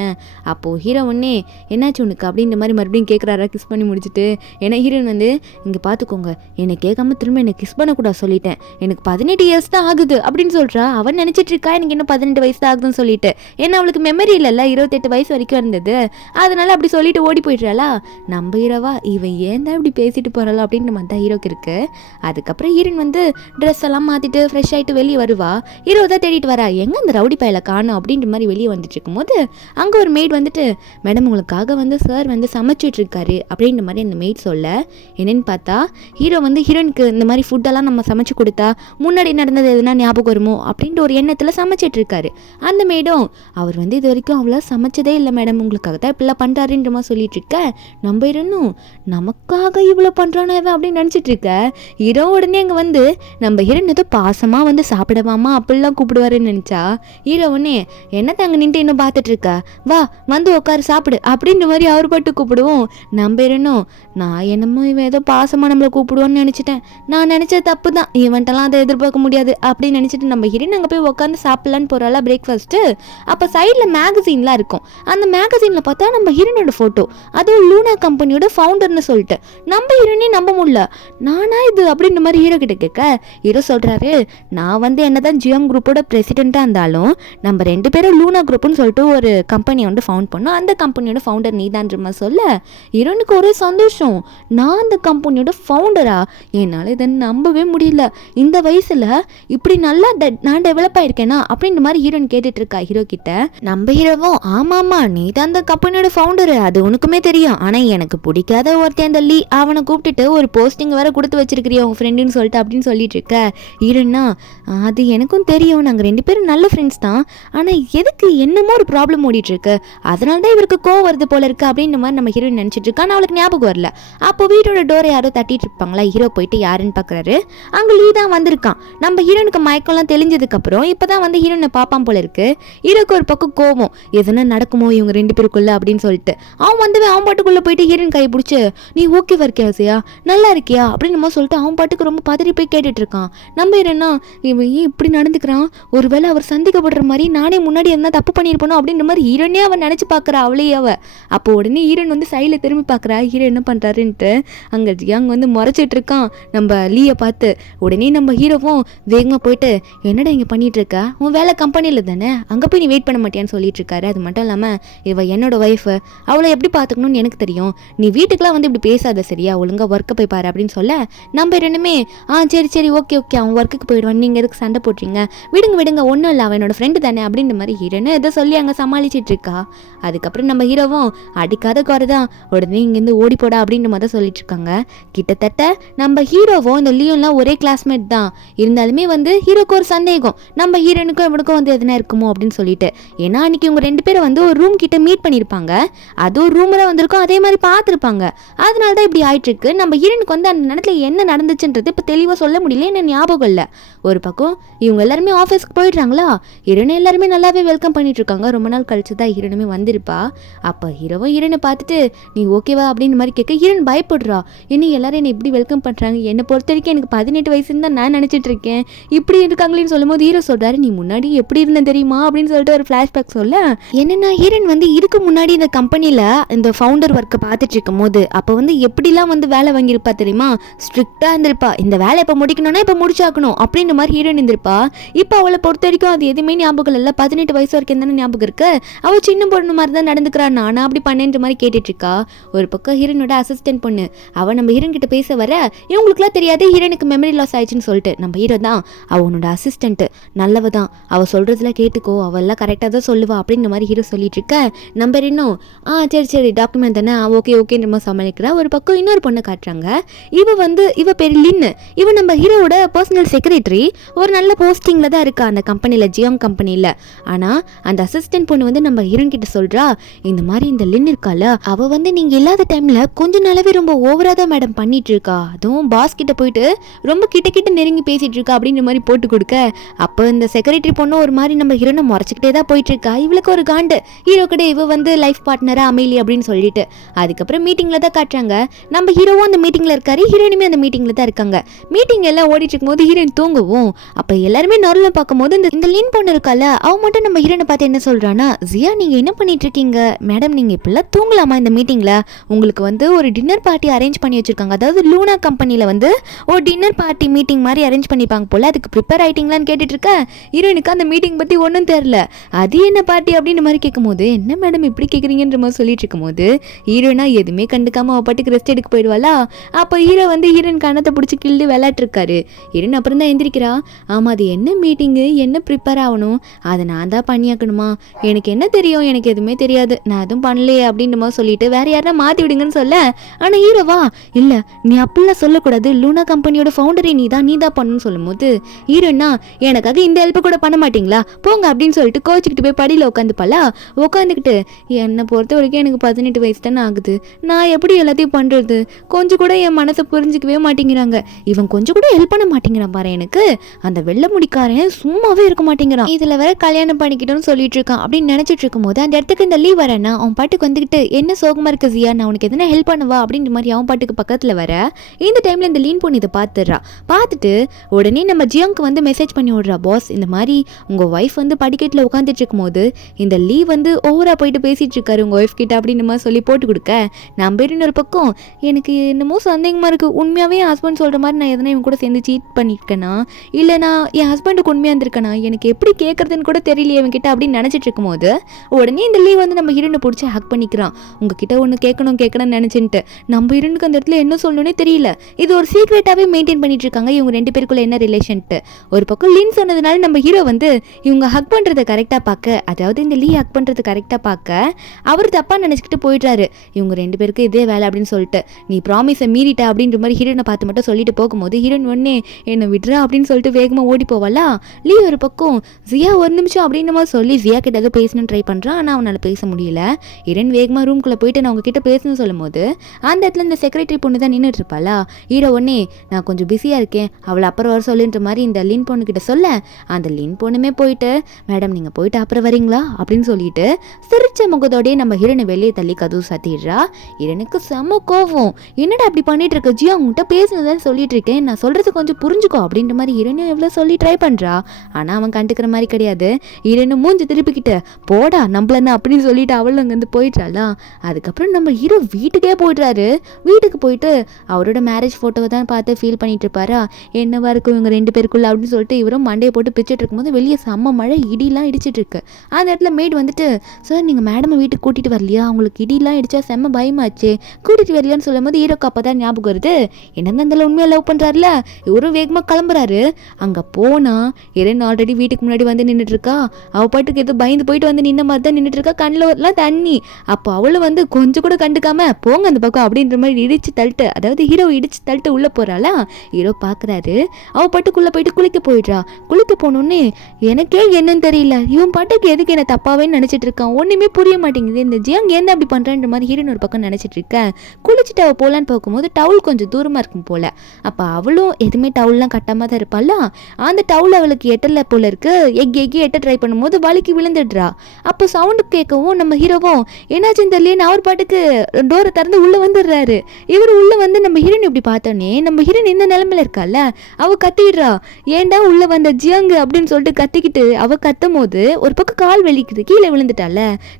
அப்போது ஹீரோ ஒன்னே என்னாச்சு உனக்கு அப்படின்ற மாதிரி மறுபடியும் கேட்குறாரா கிஸ் பண்ணி முடிச்சுட்டு. ஏன்னா ஹீரோயின் வந்து இங்கே பார்த்துக்கோங்க என்னை கேட்காம திரும்ப என்னை கிஸ் பண்ணக்கூடாது சொல்லிட்டேன், எனக்கு 18 இயர்ஸ் தான் ஆகுது அப்படின்னு சொல்கிறா. அவன் நினச்சிட்டு இருக்கா எனக்கு இன்னும் 18 வயசு தான் ஆகுதுன்னு சொல்லிட்டு. ஏன்னா அவளுக்கு மெமரி இல்லைல்ல, 28 வயசு வரைக்கும் இருந்தது, அதனால அப்படி சொல்லிட்டு ஓடி போயிடுறாளா. நம்ம ஹீரோவா இவன் ஏன் தான் இப்படி பேசிட்டு போறாளா அப்படின்ற மாதிரி தான் ஹீரோக்கு இருக்கு. அதுக்கப்புறம் ஹீரோயின் வந்து ட்ரெஸ் எல்லாம் மாத்திட்டு ஃப்ரெஷ் ஆகிட்டு வெளியே வருவா. ஹீரோ தான் தேடிட்டு வரா, எங்க அந்த ரவுடி பையில காணும் அப்படின்ற மாதிரி வெளியே வந்துட்டு இருக்கும்போது அங்கே ஒரு மெய்ட் வந்துட்டு மேடம் உங்களுக்காக வந்து சார் வந்து சமைச்சிட்டு இருக்காரு அப்படின்ற மாதிரி அந்த மெய்ட் சொல்ல, என்னன்னு பார்த்தா ஹீரோ வந்து ஹீரோயினுக்கு இந்த மாதிரி ஃபுட்டெல்லாம் நம்ம சமைச்சு கொடுத்தா முன்னாடி நடந்தது எதுனா ஞாபகம் வருமோ அப்படின்ற ஒரு எண்ணத்தில் சமைச்சிட்டு இருக்காரு. அந்த மெய்டும் அவர் வந்து இது வரைக்கும் அவ்வளோ சமைச்சதே இல்லை மேடம், உங்களுக்காக தான் இப்படிலாம் பண்ணுறாருன்ற மாதிரி சொல்லிட்டு இருக்க. நம்ம ஹீரோனும் நமக்காக இவ்வளோ பண்ணுறானே அப்படின்னு நினச்சிட்டு இருக்க. ஹீரோ உடனே அங்கே வந்து நம்ம ஹீரோன் ஏதோ பாசமாக வந்து சாப்பிடவாமா அப்படிலாம் கூப்பிடுவாருன்னு நினச்சா ஹீரோ உடனே என்ன தாங்க நின்று இன்னும் பார்த்துட்டு இருக்க, வா வந்து உட்காரு சாப்பிடு அப்படின்ற மாதிரி அவர் பாட்டு கூப்பிடுவோம். நம்ம ஹீரோனும் நான் என்னமோ இவன் ஏதோ பாசமாக நம்மளை கூப்பிடுவோன்னு நினச்சிட்டேன், நான் நினச்சது தப்பு தான், இவன்ட்டெல்லாம் அதை எதிர்பார்க்க முடியாது அப்படின்னு நினச்சிட்டு நம்ம ஹீரோன் அங்கே போய் உட்காந்து சாப்பிட்லான்னு போகிறாளா பிரேக்ஃபாஸ்ட்டு. அப்போ சைடில் மேகசீன்லாம் இருக்கும், அந்த மேகசீனில் பார்த்தா நம்ம ஹீரோனோட ஃபோட்டோ. அதுவும் லூனா கம்பெனியோட ஃபவுண்டர்னு சொல்லிட்டு நம்ம ஹீரோனே நம்ப முடியல. நானா இது அப்படின்ற மாதிரி ஹீரோ கிட்ட கேட்க ஹீரோ சொல்றாரு, நான் வந்து என்னதான் ஜியோங் குரூப்போட பிரசிடென்ட்டாக இருந்தாலும் நம்ம 2 பேரும் லூனா குரூப்னு சொல்லிட்டு ஒரு கம்பெனியை வந்து ஃபவுண்ட் பண்ணோம். அந்த கம்பெனியோட ஃபவுண்டர் நீதான்ற மாதிரி சொல்ல ஹீரோனுக்கு ஒரே சந்தோஷம். நான் அந்த கம்பெனியோட ஃபவுண்டரா? என்னால் இதை நம்பவே முடியல. இந்த வயசுல இப்படி நல்லா நான் டெவலப் ஆயிருக்கேனா அப்படின்ற மாதிரி ஹீரோயின் கேட்டுட்டு இருக்கா ஹீரோ கிட்ட. நம்ம ஹீரோவும் ஆமாமா நீ தான் அந்த கம்பெனியோட ஃபவுண்டர், அது உனக்குமே தெரியும். ஆனா எனக்கு பிடிக்காத ஒருத்தன் அந்த லீ, அவனை கூப்பிட்டுட்டு ஒரு போஸ்டிங் வேற கொடுத்து வச்சிருக்கிறியா உங்க ஃப்ரெண்டுன்னு சொல்லிட்டு அப்படின்னு சொல்லிட்டு இருக்க. ஹீரோன்னா அது எனக்கும் தெரியும், நாங்கள் 2 பேரும் நல்ல ஃப்ரெண்ட்ஸ் தான். ஆனால் எதுக்கு என்னமோ ஒரு ப்ராப்ளம் ஓடிட்டு இருக்கு, அதனால தான் இவருக்கு கோவம் வருது போல இருக்கு அப்படின்ற மாதிரி நம்ம ஹீரோயின் நினச்சிட்டு இருக்கா. ஆனால் அவளுக்கு ஞாபகம் வரல. அப்போ வீட்டோட டோரை யாரோ தட்டிட்டு இருப்பாங்களா. ஹீரோ போயிட்டு யாருன்னு பார்க்குறாரு. அங்கே லீ தான் வந்திருக்கான். நம்ம ஹீரோனுக்கு மயக்கம்லாம் தெளிஞ்சதுக்கு அப்புறம் இப்போதான் வந்து ஹீரோனை பார்ப்பான் போல இருக்கு. ஹீரோக்கு ஒரு பக்கம் கோவம், எதுனா நடக்குமோ இவங்க 2 பேருக்குள்ள அப்படின்னு சொல்லிட்டு அவன் வந்து அவன் பாட்டுக்குள்ள போயிட்டு ஹீரோயின் கை பிடிச்சி நீ ஓகேவா இருக்கியா சியா, நல்லா இருக்கியா அப்படின்னு நம்ம சொல்லிட்டு அவன் பாட்டுக்கு ரொம்ப பதறி போய் கேட்டுட்டு இருக்கான். நம்ம ஹீரோனா இவன் ஏன் இப்படி நடந்துக்கிறான், ஒருவேளை அவர் சந்திக்கப்படுற மாதிரி நானே முன்னாடி என்ன தப்பு பண்ணியிருப்போம் அப்படின்ற மாதிரி ஹீரோனே அவன் நினச்சி பார்க்குறா அவளையே அவ. அப்போ உடனே ஹீரோன் வந்து சைடில் திரும்பி பார்க்குறா ஹீரோ என்ன பண்ணுறாருன்ட்டு. அங்கே ஜியாங் வந்து முறைச்சிட்டு இருக்கான் நம்ம லீயை பார்த்து. உடனே நம்ம ஹீரோவும் வேகமாக போயிட்டு என்னடா இங்கே பண்ணிட்டு இருக்க, உன் வேலை கம்பெனியில் தானே, அங்கே போய் நீ வெயிட் பண்ண மாட்டியான்னு சொல்லிட்டு இருக்காரு. அது மட்டும் இல்லாமல் இவ என்னோட ஒய்ஃபு, அவளை எப்படி பார்த்துக்கணும்னு எனக்கு தெரியும், நீ வீட்டுக்கெலாம் வந்து இப்படி பேசாத சரியா, ஒழுங்காக ஒர்க்கை போய் பாரு அப்படின்னு சொல்ல நம்ம ரெண்டுமே சரி சரி ஓகே ஓகே அவன் ஒர்க்குக்கு போயிடுவான், நீங்கள் எதுக்கு சண்டை போட்டுறீங்க, விடுங்க விடுங்க ஒன்றும் இல்லை அவன் என்னோட ஃப்ரெண்டு தானே அப்படின்ற மாதிரி ஹீரோன்னு எதை சொல்லி அங்கே சமாளிச்சிட்டு இருக்கா. அதுக்கப்புறம் நம்ம ஹீரோவும் அடிக்காத குறை தான், உடனே இங்கேருந்து ஓடி போடா அப்படின்ற மாதிரி தான் சொல்லிட்டு இருக்காங்க. கிட்டத்தட்ட நம்ம ஹீரோவும் இந்த லியோன்லாம் ஒரே கிளாஸ்மேட் தான். இருந்தாலுமே வந்து ஹீரோக்கு ஒரு சந்தேகம், நம்ம ஹீரோனுக்கும் இவனுக்கும் வந்து எதுனா இருக்குமோ அப்படின்னு சொல்லிட்டு. ஏன்னா அன்னைக்கு இவங்க 2 பேரும் வந்து ஒரு ரூம் கிட்ட மீட் பண்ணியிருப்பாங்க, அதுவும் ரூமில் வந்திருக்கும், அதே மாதிரி பார்த்துருப்பாங்க. அதனால தான் இப்படி ஆயிட்டு இருக்கு. நம்ம ஹீரோனுக்கு வந்து அந்த நேரத்தில் என்ன நடந்துச்சுன்றது இப்போ தெளிவாக சொல்ல முடியல, என்ன ஞாபகம் இல்லை. ஒரு பக்கம் இவங்க எல்லாருமே ஆஃபீஸ்க்கு போயிடுறாங்களா, ஹீரோனை எல்லாருமே நல்லாவே வெல்கம் பண்ணிட்டு இருக்காங்க. ரொம்ப நாள் கழிச்சு தான் ஹீரோனுமே வந்திருப்பா. அப்போ ஹீரோவும் ஹீரோனை பார்த்துட்டு நீ ஓகேவா அப்படின்னு மாதிரி கேட்க ஹீரோன் பயப்படுறா. என்ன எல்லாரும் என்னை இப்படி வெல்கம் பண்ணுறாங்க, என்னை பொறுத்த வரைக்கும் எனக்கு 18 வயசுன்னு தான் நான் நினச்சிட்டு இருக்கேன், இப்படி இருக்காங்களேன்னு சொல்லும் போது ஹீரோ சொல்கிறாரு நீ முன்னாடி எப்படி இருந்தேன் தெரியுமா அப்படின்னு சொல்லிட்டு ஒரு ஃப்ளாஷ்பேக் சொல்ல என்னென்னா ஹீரோன் வந்து இதுக்கு முன்னாடி இந்த கம்பெனியில் இந்த ஃபவுண்டர் ஒர்க்கை பார்த்துட்டு இருக்கும் போது அப்போ வந்து எப்படிலாம் வந்து வேலை வாங்கியிருப்பா தெரியுமா, ஸ்ட்ரிக்டாக இருந்திருப்பா, இந்த வேலை இப்போ முடிக்கணும்னா இப்போ முடிச்சாக்கணும் அப்படின்ற மாதிரி ஹீரோயின் இருந்திருப்பா. இப்போ அவளை பொறுத்த வரைக்கும் அது எதுவுமே ஞாபகம் இல்லை, 18 வயசு வரைக்கும் தானே ஞாபகம் இருக்கு, அவள் சின்ன பொண்ணு மாதிரி தான் நடந்துக்கிறா, நானா அப்படி பண்ணேன்ற மாதிரி கேட்டுட்டு இருக்கா. ஒரு பக்கம் ஹீரோனோட அசிஸ்டன்ட் பொண்ணு அவள் நம்ம ஹீரோன் கிட்ட பேச வர இவங்களுக்குலாம் தெரியாது ஹீரோனுக்கு மெமரி லாஸ் ஆயிடுச்சுன்னு சொல்லிட்டு நம்ம ஹீரோ தான் அவனோட அசிஸ்டன்ட் நல்லவ தான், அவள் சொல்கிறதுலாம் கேட்டுக்கோ, அவெல்லாம் கரெக்டாக தான் சொல்லுவா அப்படின்ற மாதிரி ஹீரோ சொல்லிட்டு இருக்க. நம்ம இன்னும் சரி சரி டாக்குமெண்ட் தானே ஓகே ஓகேன்ற மாதிரி சமாளிக்கிறா. ஒரு பக்கம் இன்னொரு பொண்ணை காட்டுறாங்க. இவ பேர் லின்னு, இவ நம்ம ஹீரோட பர்சனல் செக்ரட்டரி, ஒரு நல்ல போஸ்டிங்கில் தான் இருக்கா அந்த கம்பெனியில், ஜியோங் கம்பெனியில். ஆனால் அந்த அசிஸ்டன்ட் பொண்ணு வந்து நம்ம ஹீரோன் கிட்ட சொல்கிறா இந்த மாதிரி இந்த லின் இருக்கால அவள் வந்து நீங்கள் இல்லாத டைமில் கொஞ்ச நாளாவே ரொம்ப ஓவராக தான் மேடம் பண்ணிட்டு இருக்கா, அதுவும் பாஸ் கிட்ட போயிட்டு ரொம்ப கிட்ட நெருங்கி பேசிட்டு இருக்கா அப்படின்ற மாதிரி போட்டு கொடுக்க. அப்போ இந்த செக்ரட்டரி பொண்ணு ஒரு மாதிரி நம்ம ஹீரோனை முறைச்சிக்கிட்டே தான் போயிட்டு இருக்கா. இவளுக்கு ஒரு காண்டு, ஹீரோ கிட்ட இவ வந்து லைஃப் பார்ட்னரா அமைலி அப்படின்னு சொல்லிட்டு. அதுக்கப்புறம் மீட்டிங்கில் தான் காட்டுறாங்க. நம்ம ஹீரோவும் அந்த மீட்டிங்கில் இருக்காரு, ஹீரோயினுமே அந்த மீட்டிங்கில் தான் இருக்காங்க. மீட்டிங் எல்லாம் ஓடிட்டு இருக்கும்போது ஹீரோயின் தூங்கவும் அப்போ எல்லாருமே நார்மலாக பார்க்கும்போது இந்த லின் பொண்ணு இருக்கால அவ மட்டும் நம்ம ஹீரோனை பார்த்து என்ன சொல்றானா, ஜியா நீங்கள் என்ன பண்ணிட்டு இருக்கீங்க மேடம், நீங்கள் இப்பெல்லாம் தூங்கலாமா இந்த மீட்டிங்கில், உங்களுக்கு வந்து ஒரு டின்னர் பார்ட்டி அரேஞ்ச் பண்ணி வச்சிருக்காங்க, அதாவது லூனா கம்பெனியில் வந்து ஒரு டின்னர் பார்ட்டி மீட்டிங் மாதிரி அரேஞ்ச் பண்ணிப்பாங்க போல, அதுக்கு ப்ரிப்பேர் ஆகிட்டீங்களான்னு கேட்டுட்டு இருக்க. ஹீரோயினுக்கு அந்த மீட்டிங் பற்றி ஒன்றும் தெரில, அது என்ன பார்ட்டி அப்படின்னு மாதிரி கேட்கும்போது என்ன மேடம் இப்படி கேட்குறீங்கன்ற மாதிரி சொல்லிட்டு இருக்கும்போது ஹீரோனா எதுவுமே கண்டுக்காம அவ பாட்டுக்கு ரெஸ்ட் எடுக்க போயிடுவாளா. அப்போ ஹீரோ வந்து ஹீரோயின் கண்ணத்தை பிடிச்சி கிள்ளி விளையாட்டுருக்காரு. ஹீரோயின் அப்புறம் தான் எந்திரிக்கிறா. ஆமாம் அது என்ன மீட்டிங்கு, என்ன ப்ரிப்பேர் ஆகணும், அதை நான் தான் பண்ணியாக்கணுமா, எனக்கு என்ன தெரியும், எனக்கு எதுவுமே தெரியாது, நான் எதுவும் பண்ணலையே அப்படின்ற மாதிரி சொல்லிட்டு வேற யாரா மாற்றி விடுங்கன்னு சொல்ல. ஆனால் ஹீரோவா இல்லை நீ அப்படிலாம் சொல்லக்கூடாது, லூனா கம்பெனியோட ஃபவுண்டரை நீ தான் பண்ணணும்னு சொல்லும் போது ஹீரோனா எனக்காக இந்த ஹெல்ப் கூட பண்ண மாட்டீங்களா போங்க அப்படின்னு சொல்லிட்டு கோச்சிக்கிட்டு போய் படியில் உட்காந்துப்பாளா. உட்காந்துக்கிட்டு என்னை பொறுத்த வரைக்கும் எனக்கு 18 வயசு தானே ஆகுது, நான் எப்படி எல்லாத்தையும் பண்ணுறது, கொஞ்சம் கூட என் மனசை புரிஞ்சிக்கவே மாட்டேங்கிறாங்க, இவன் கொஞ்சம் கூட ஹெல்ப் பண்ண மாட்டேங்கிறான் பாரு, எனக்கு அந்த வெள்ளை முடிக்காரன் சும்மாவே இருக்க மாட்டேங்கிறான், இதில் வேற கல்யாணம் பண்ணிக்கிட்டோன்னு சொல்லிட்டு இருக்கான் அப்படின்னு நினச்சிட்டு இருக்கும்போது அந்த இடத்துக்கு இந்த லீவ் வரேன்னா அவன் பாட்டுக்கு வந்துக்கிட்டு என்ன சோகமாக இருக்கு ஜியா, நான் உனக்கு எதனா ஹெல்ப் பண்ணவா அப்படின்ற மாதிரி அவன் பாட்டுக்கு பக்கத்தில் வர. இந்த டைமில் இந்த லீன் பொண்ணு இதை பார்த்துடுறா. பார்த்துட்டு உடனே நம்ம ஜியோங்க்கு வந்து மெசேஜ் பண்ணி விடுறா, பாஸ் இந்த மாதிரி உங்கள் ஒய்ஃப் வந்து படிக்கட்டில் உட்காந்துட்டு இருக்கும்போது இந்த லீவ் வந்து ஓவராக போயிட்டு பேசிகிட்டு இருக்காரு உங்கள் ஒய்ஃப் கிட்ட அப்படின்னு மாதிரி சொல்லி போட்டு கொடுக்க நம்ம இன்னொரு பக்கம் எனக்கு என்னமோ சந்தேகமாக இருக்குது, உண்மையாகவே என் ஹஸ்பண்ட் சொல்கிற மாதிரி நான் எதனா இவங்க கூட சேர்ந்து சீட் பண்ணியிருக்கேனா, இல்லை நான் என் ஹஸ்பண்டுக்கு உண்மையாக இருந்திருக்கேனா, எனக்கு எப்படி கேட்குறதுன்னு கூட தெரியலையே இவங்கிட்ட அப்படின்னு நினச்சிட்டு இருக்கும்போது உடனே இந்த லீவ் வந்து நம்ம ஹீரோனை பிடிச்சி ஹக் பண்ணிக்கிறான். உங்ககிட்ட ஒன்று கேட்கணும்னு நினச்சின்ட்டு நம்ம ஹீரோனுக்கு அந்த இடத்துல என்ன சொல்லணும்னே தெரியல. இது ஒரு சீக்ரெட்டாகவே மெயின்டைன் பண்ணிட்டு இருக்காங்க இவங்க 2 பேருக்குள்ள என்ன ரிலேஷன்ட்டு. ஒரு பக்கம் லின் சொன்னதுனால நம்ம ஹீரோ வந்து இவங்க ஹக் பண்ணுறதை கரெக்டாக பார்க்க, அதாவது இந்த லீ ஹக் பண்ணுறது கரெக்டாக பார்க்க அவர் தப்பாக நினச்சிக்கிட்டு போயிடுறாரு. இவங்க 2 பேருக்கு இதே வேலை அப்படின்னு சொல்லிட்டு நீ ப்ராமிஸை மீறிட்ட அப்படின்ற மாதிரி ஹீரோனை பார்த்து மட்டும் சொல்லிட்டு போகும்போது ஹீரோன் ஒன்னே என்னை விட்றா அப்படின்னு சொல்லிட்டு வேகமாக ஓடி போவாளா. லீ ஒரு பக்கம் ஜியா ஒரு நிமிஷம் அப்படின்ற மாதிரி சொல்லி ஜியா கிட்ட ஏதோ பேசணும்னு ட்ரை பண்ணுறான். ஆனால் அவனால் பேச முடியல. ஹீரோன் வேகமாக ரூம்குள்ளே போயிட்டு நான் உங்ககிட்ட பேசணும்னு சொல்லும் போது அந்த இடத்துல இந்த செக்ரட்டரி பொண்ணு தான் நின்றுட்டு இருப்பாளா. ஹீரோ ஒன்னே நான் கொஞ்சம் பிஸியாக இருக்கேன், அவளை அப்புறம் வர சொல்லுன்ற மாதிரி இந்த லின் பொண்ணு கிட்ட சொல்ல அந்த லின் பொண்ணுமே போயிட்டு மேடம் நீங்கள் போயிட்டு அப்புறம் வரீங்களா அப்படின்னு சொல்லிட்டு சிரிச்ச முகத்தோடய நம்ம ஹீரோனை வெளியே தள்ளி கதவு சாத்திடுறா. ஹீரோனுக்கு செம கோவம், என்னடா அப்படி பண்ணிட்டு இருக்க ஜியா, உங்ககிட்ட பேசுனதான் சொல்லிட்டு இருக்கேன், நான் சொல்றது கொஞ்சம் புரிஞ்சுக்கோ அப்படின்ற மாதிரி ஹீரோனும் எவ்வளோ சொல்லி ட்ரை பண்ணுறா. ஆனால் அவன் கண்டுக்கிற மாதிரி கிடையாது. ஹீரோனு மூஞ்சி திருப்பிக்கிட்ட போடா நம்மளன்னு அப்படின்னு சொல்லிட்டு அவளும் அங்கேருந்து போயிடுறாளா. அதுக்கப்புறம் நம்ம ஹீரோ வீட்டுக்கே போயிடுறாரு. வீட்டுக்கு போயிட்டு அவரோட மேரேஜ் ஃபோட்டோவை தான் பார்த்து ஃபீல் பண்ணிட்டு இருப்பாரா, என்னவா இருக்கும் இவங்க 2 பேருக்குள்ள அப்படின்னு சொல்லிட்டு இவரும் மண்டையை போட்டு பிச்சுட்டு இருக்கும்போது வெளியே செம்ம மழை இடிலாம் இடிச்சிட்டு இருக்கு. அந்த இடத்துல மேட் வந்துட்டு சார் நீங்கள் மேடமை வீட்டுக்கு கூட்டிகிட்டு வரலையா, அவங்களுக்கு இடிலாம் இடிச்சா செம்ம பயமாச்சு, கூட்டிகிட்டு வரலையான்னு சொல்லும் போது ஹீரோக்கு அப்போ தான் ஞாபகம் வருது என்னென்ன அந்த உண்மையாக லவ் பண்ணுறாருல. இவரும் வேகமாக கிளம்புறாரு. அங்கே போனால் இரண்டு ஆல்ரெடி வீட்டுக்கு முன்னாடி வந்து நின்றுட்டு இருக்கா. அவள் பாட்டுக்கு ஏதோ பயந்து போயிட்டு வந்து நின்ன மாதிரி தான் நின்றுட்டு இருக்கா. கண்ணில் எல்லாம் தண்ணி. அப்போ அவளும் வந்து கொஞ்சம் கூட கண்டுக்காம போங்க அந்த பக்கம் அப்படின்ற மாதிரி இடிச்சு தள்ளிட்டு, அதாவது ஹீரோ இடிச்சு தள்ளிட்டு உள்ளே போகிறாளா. ஹீரோ பார்க்குறாரு. அவள் பாட்டுக்குள்ளே போயிட்டு குளிக்க போயிடுறா. குளிக்க போனோடனே எனக்கே என்னன்னு தெரியல, இவன் பாட்டுக்கு எதுக்கு என்ன தப்பாவே நினச்சிட்டு இருக்கான், ஒன்றுமே புரிய மாட்டேங்குது, இந்த ஜியாங் ஏன் அப்படி பண்ணுறான்ற மாதிரி ஹீரோன் ஒரு பக்கம் நினச்சிட்டு இருக்கேன். குளிச்சுட்டு அவள் போகலான்னு பார்க்கும்போது டவுல் கொஞ்சம் தூரமாக இருக்கும் போல். அப்போ அவளும் எதுவுமே டவுல்லாம் கட்டாமல் தான் இருப்பாளா. அந்த டவுல் அவளுக்கு எட்டலை போல இருக்கு. எக்கி எட்ட ட்ரை பண்ணும்போது வலிக்கு விழுந்துடுறா. அப்போ சவுண்டு கேட்கவும் நம்ம ஹீரோவும் என்னாச்சுன்னு தெரியல அவர் பாட்டுக்கு டோரை திறந்து உள்ளே வந்துடுறாரு. இவர் உள்ளே வந்து நம்ம ஹீரோன் இப்படி பார்த்தோன்னே நம்ம ஹீரோன் இந்த நிலைமையில இருக்கால, அவள் கத்திடுறா ஏன்டா உள்ளே வந்த ஜியாங்கு அப்படின்னு சொல்லிட்டு கத்திக்கிட்டு அவள் கத்தும் போது ஒரு பக்கம் கால் வலிக்குது, கீழே விழுந்துட்டால.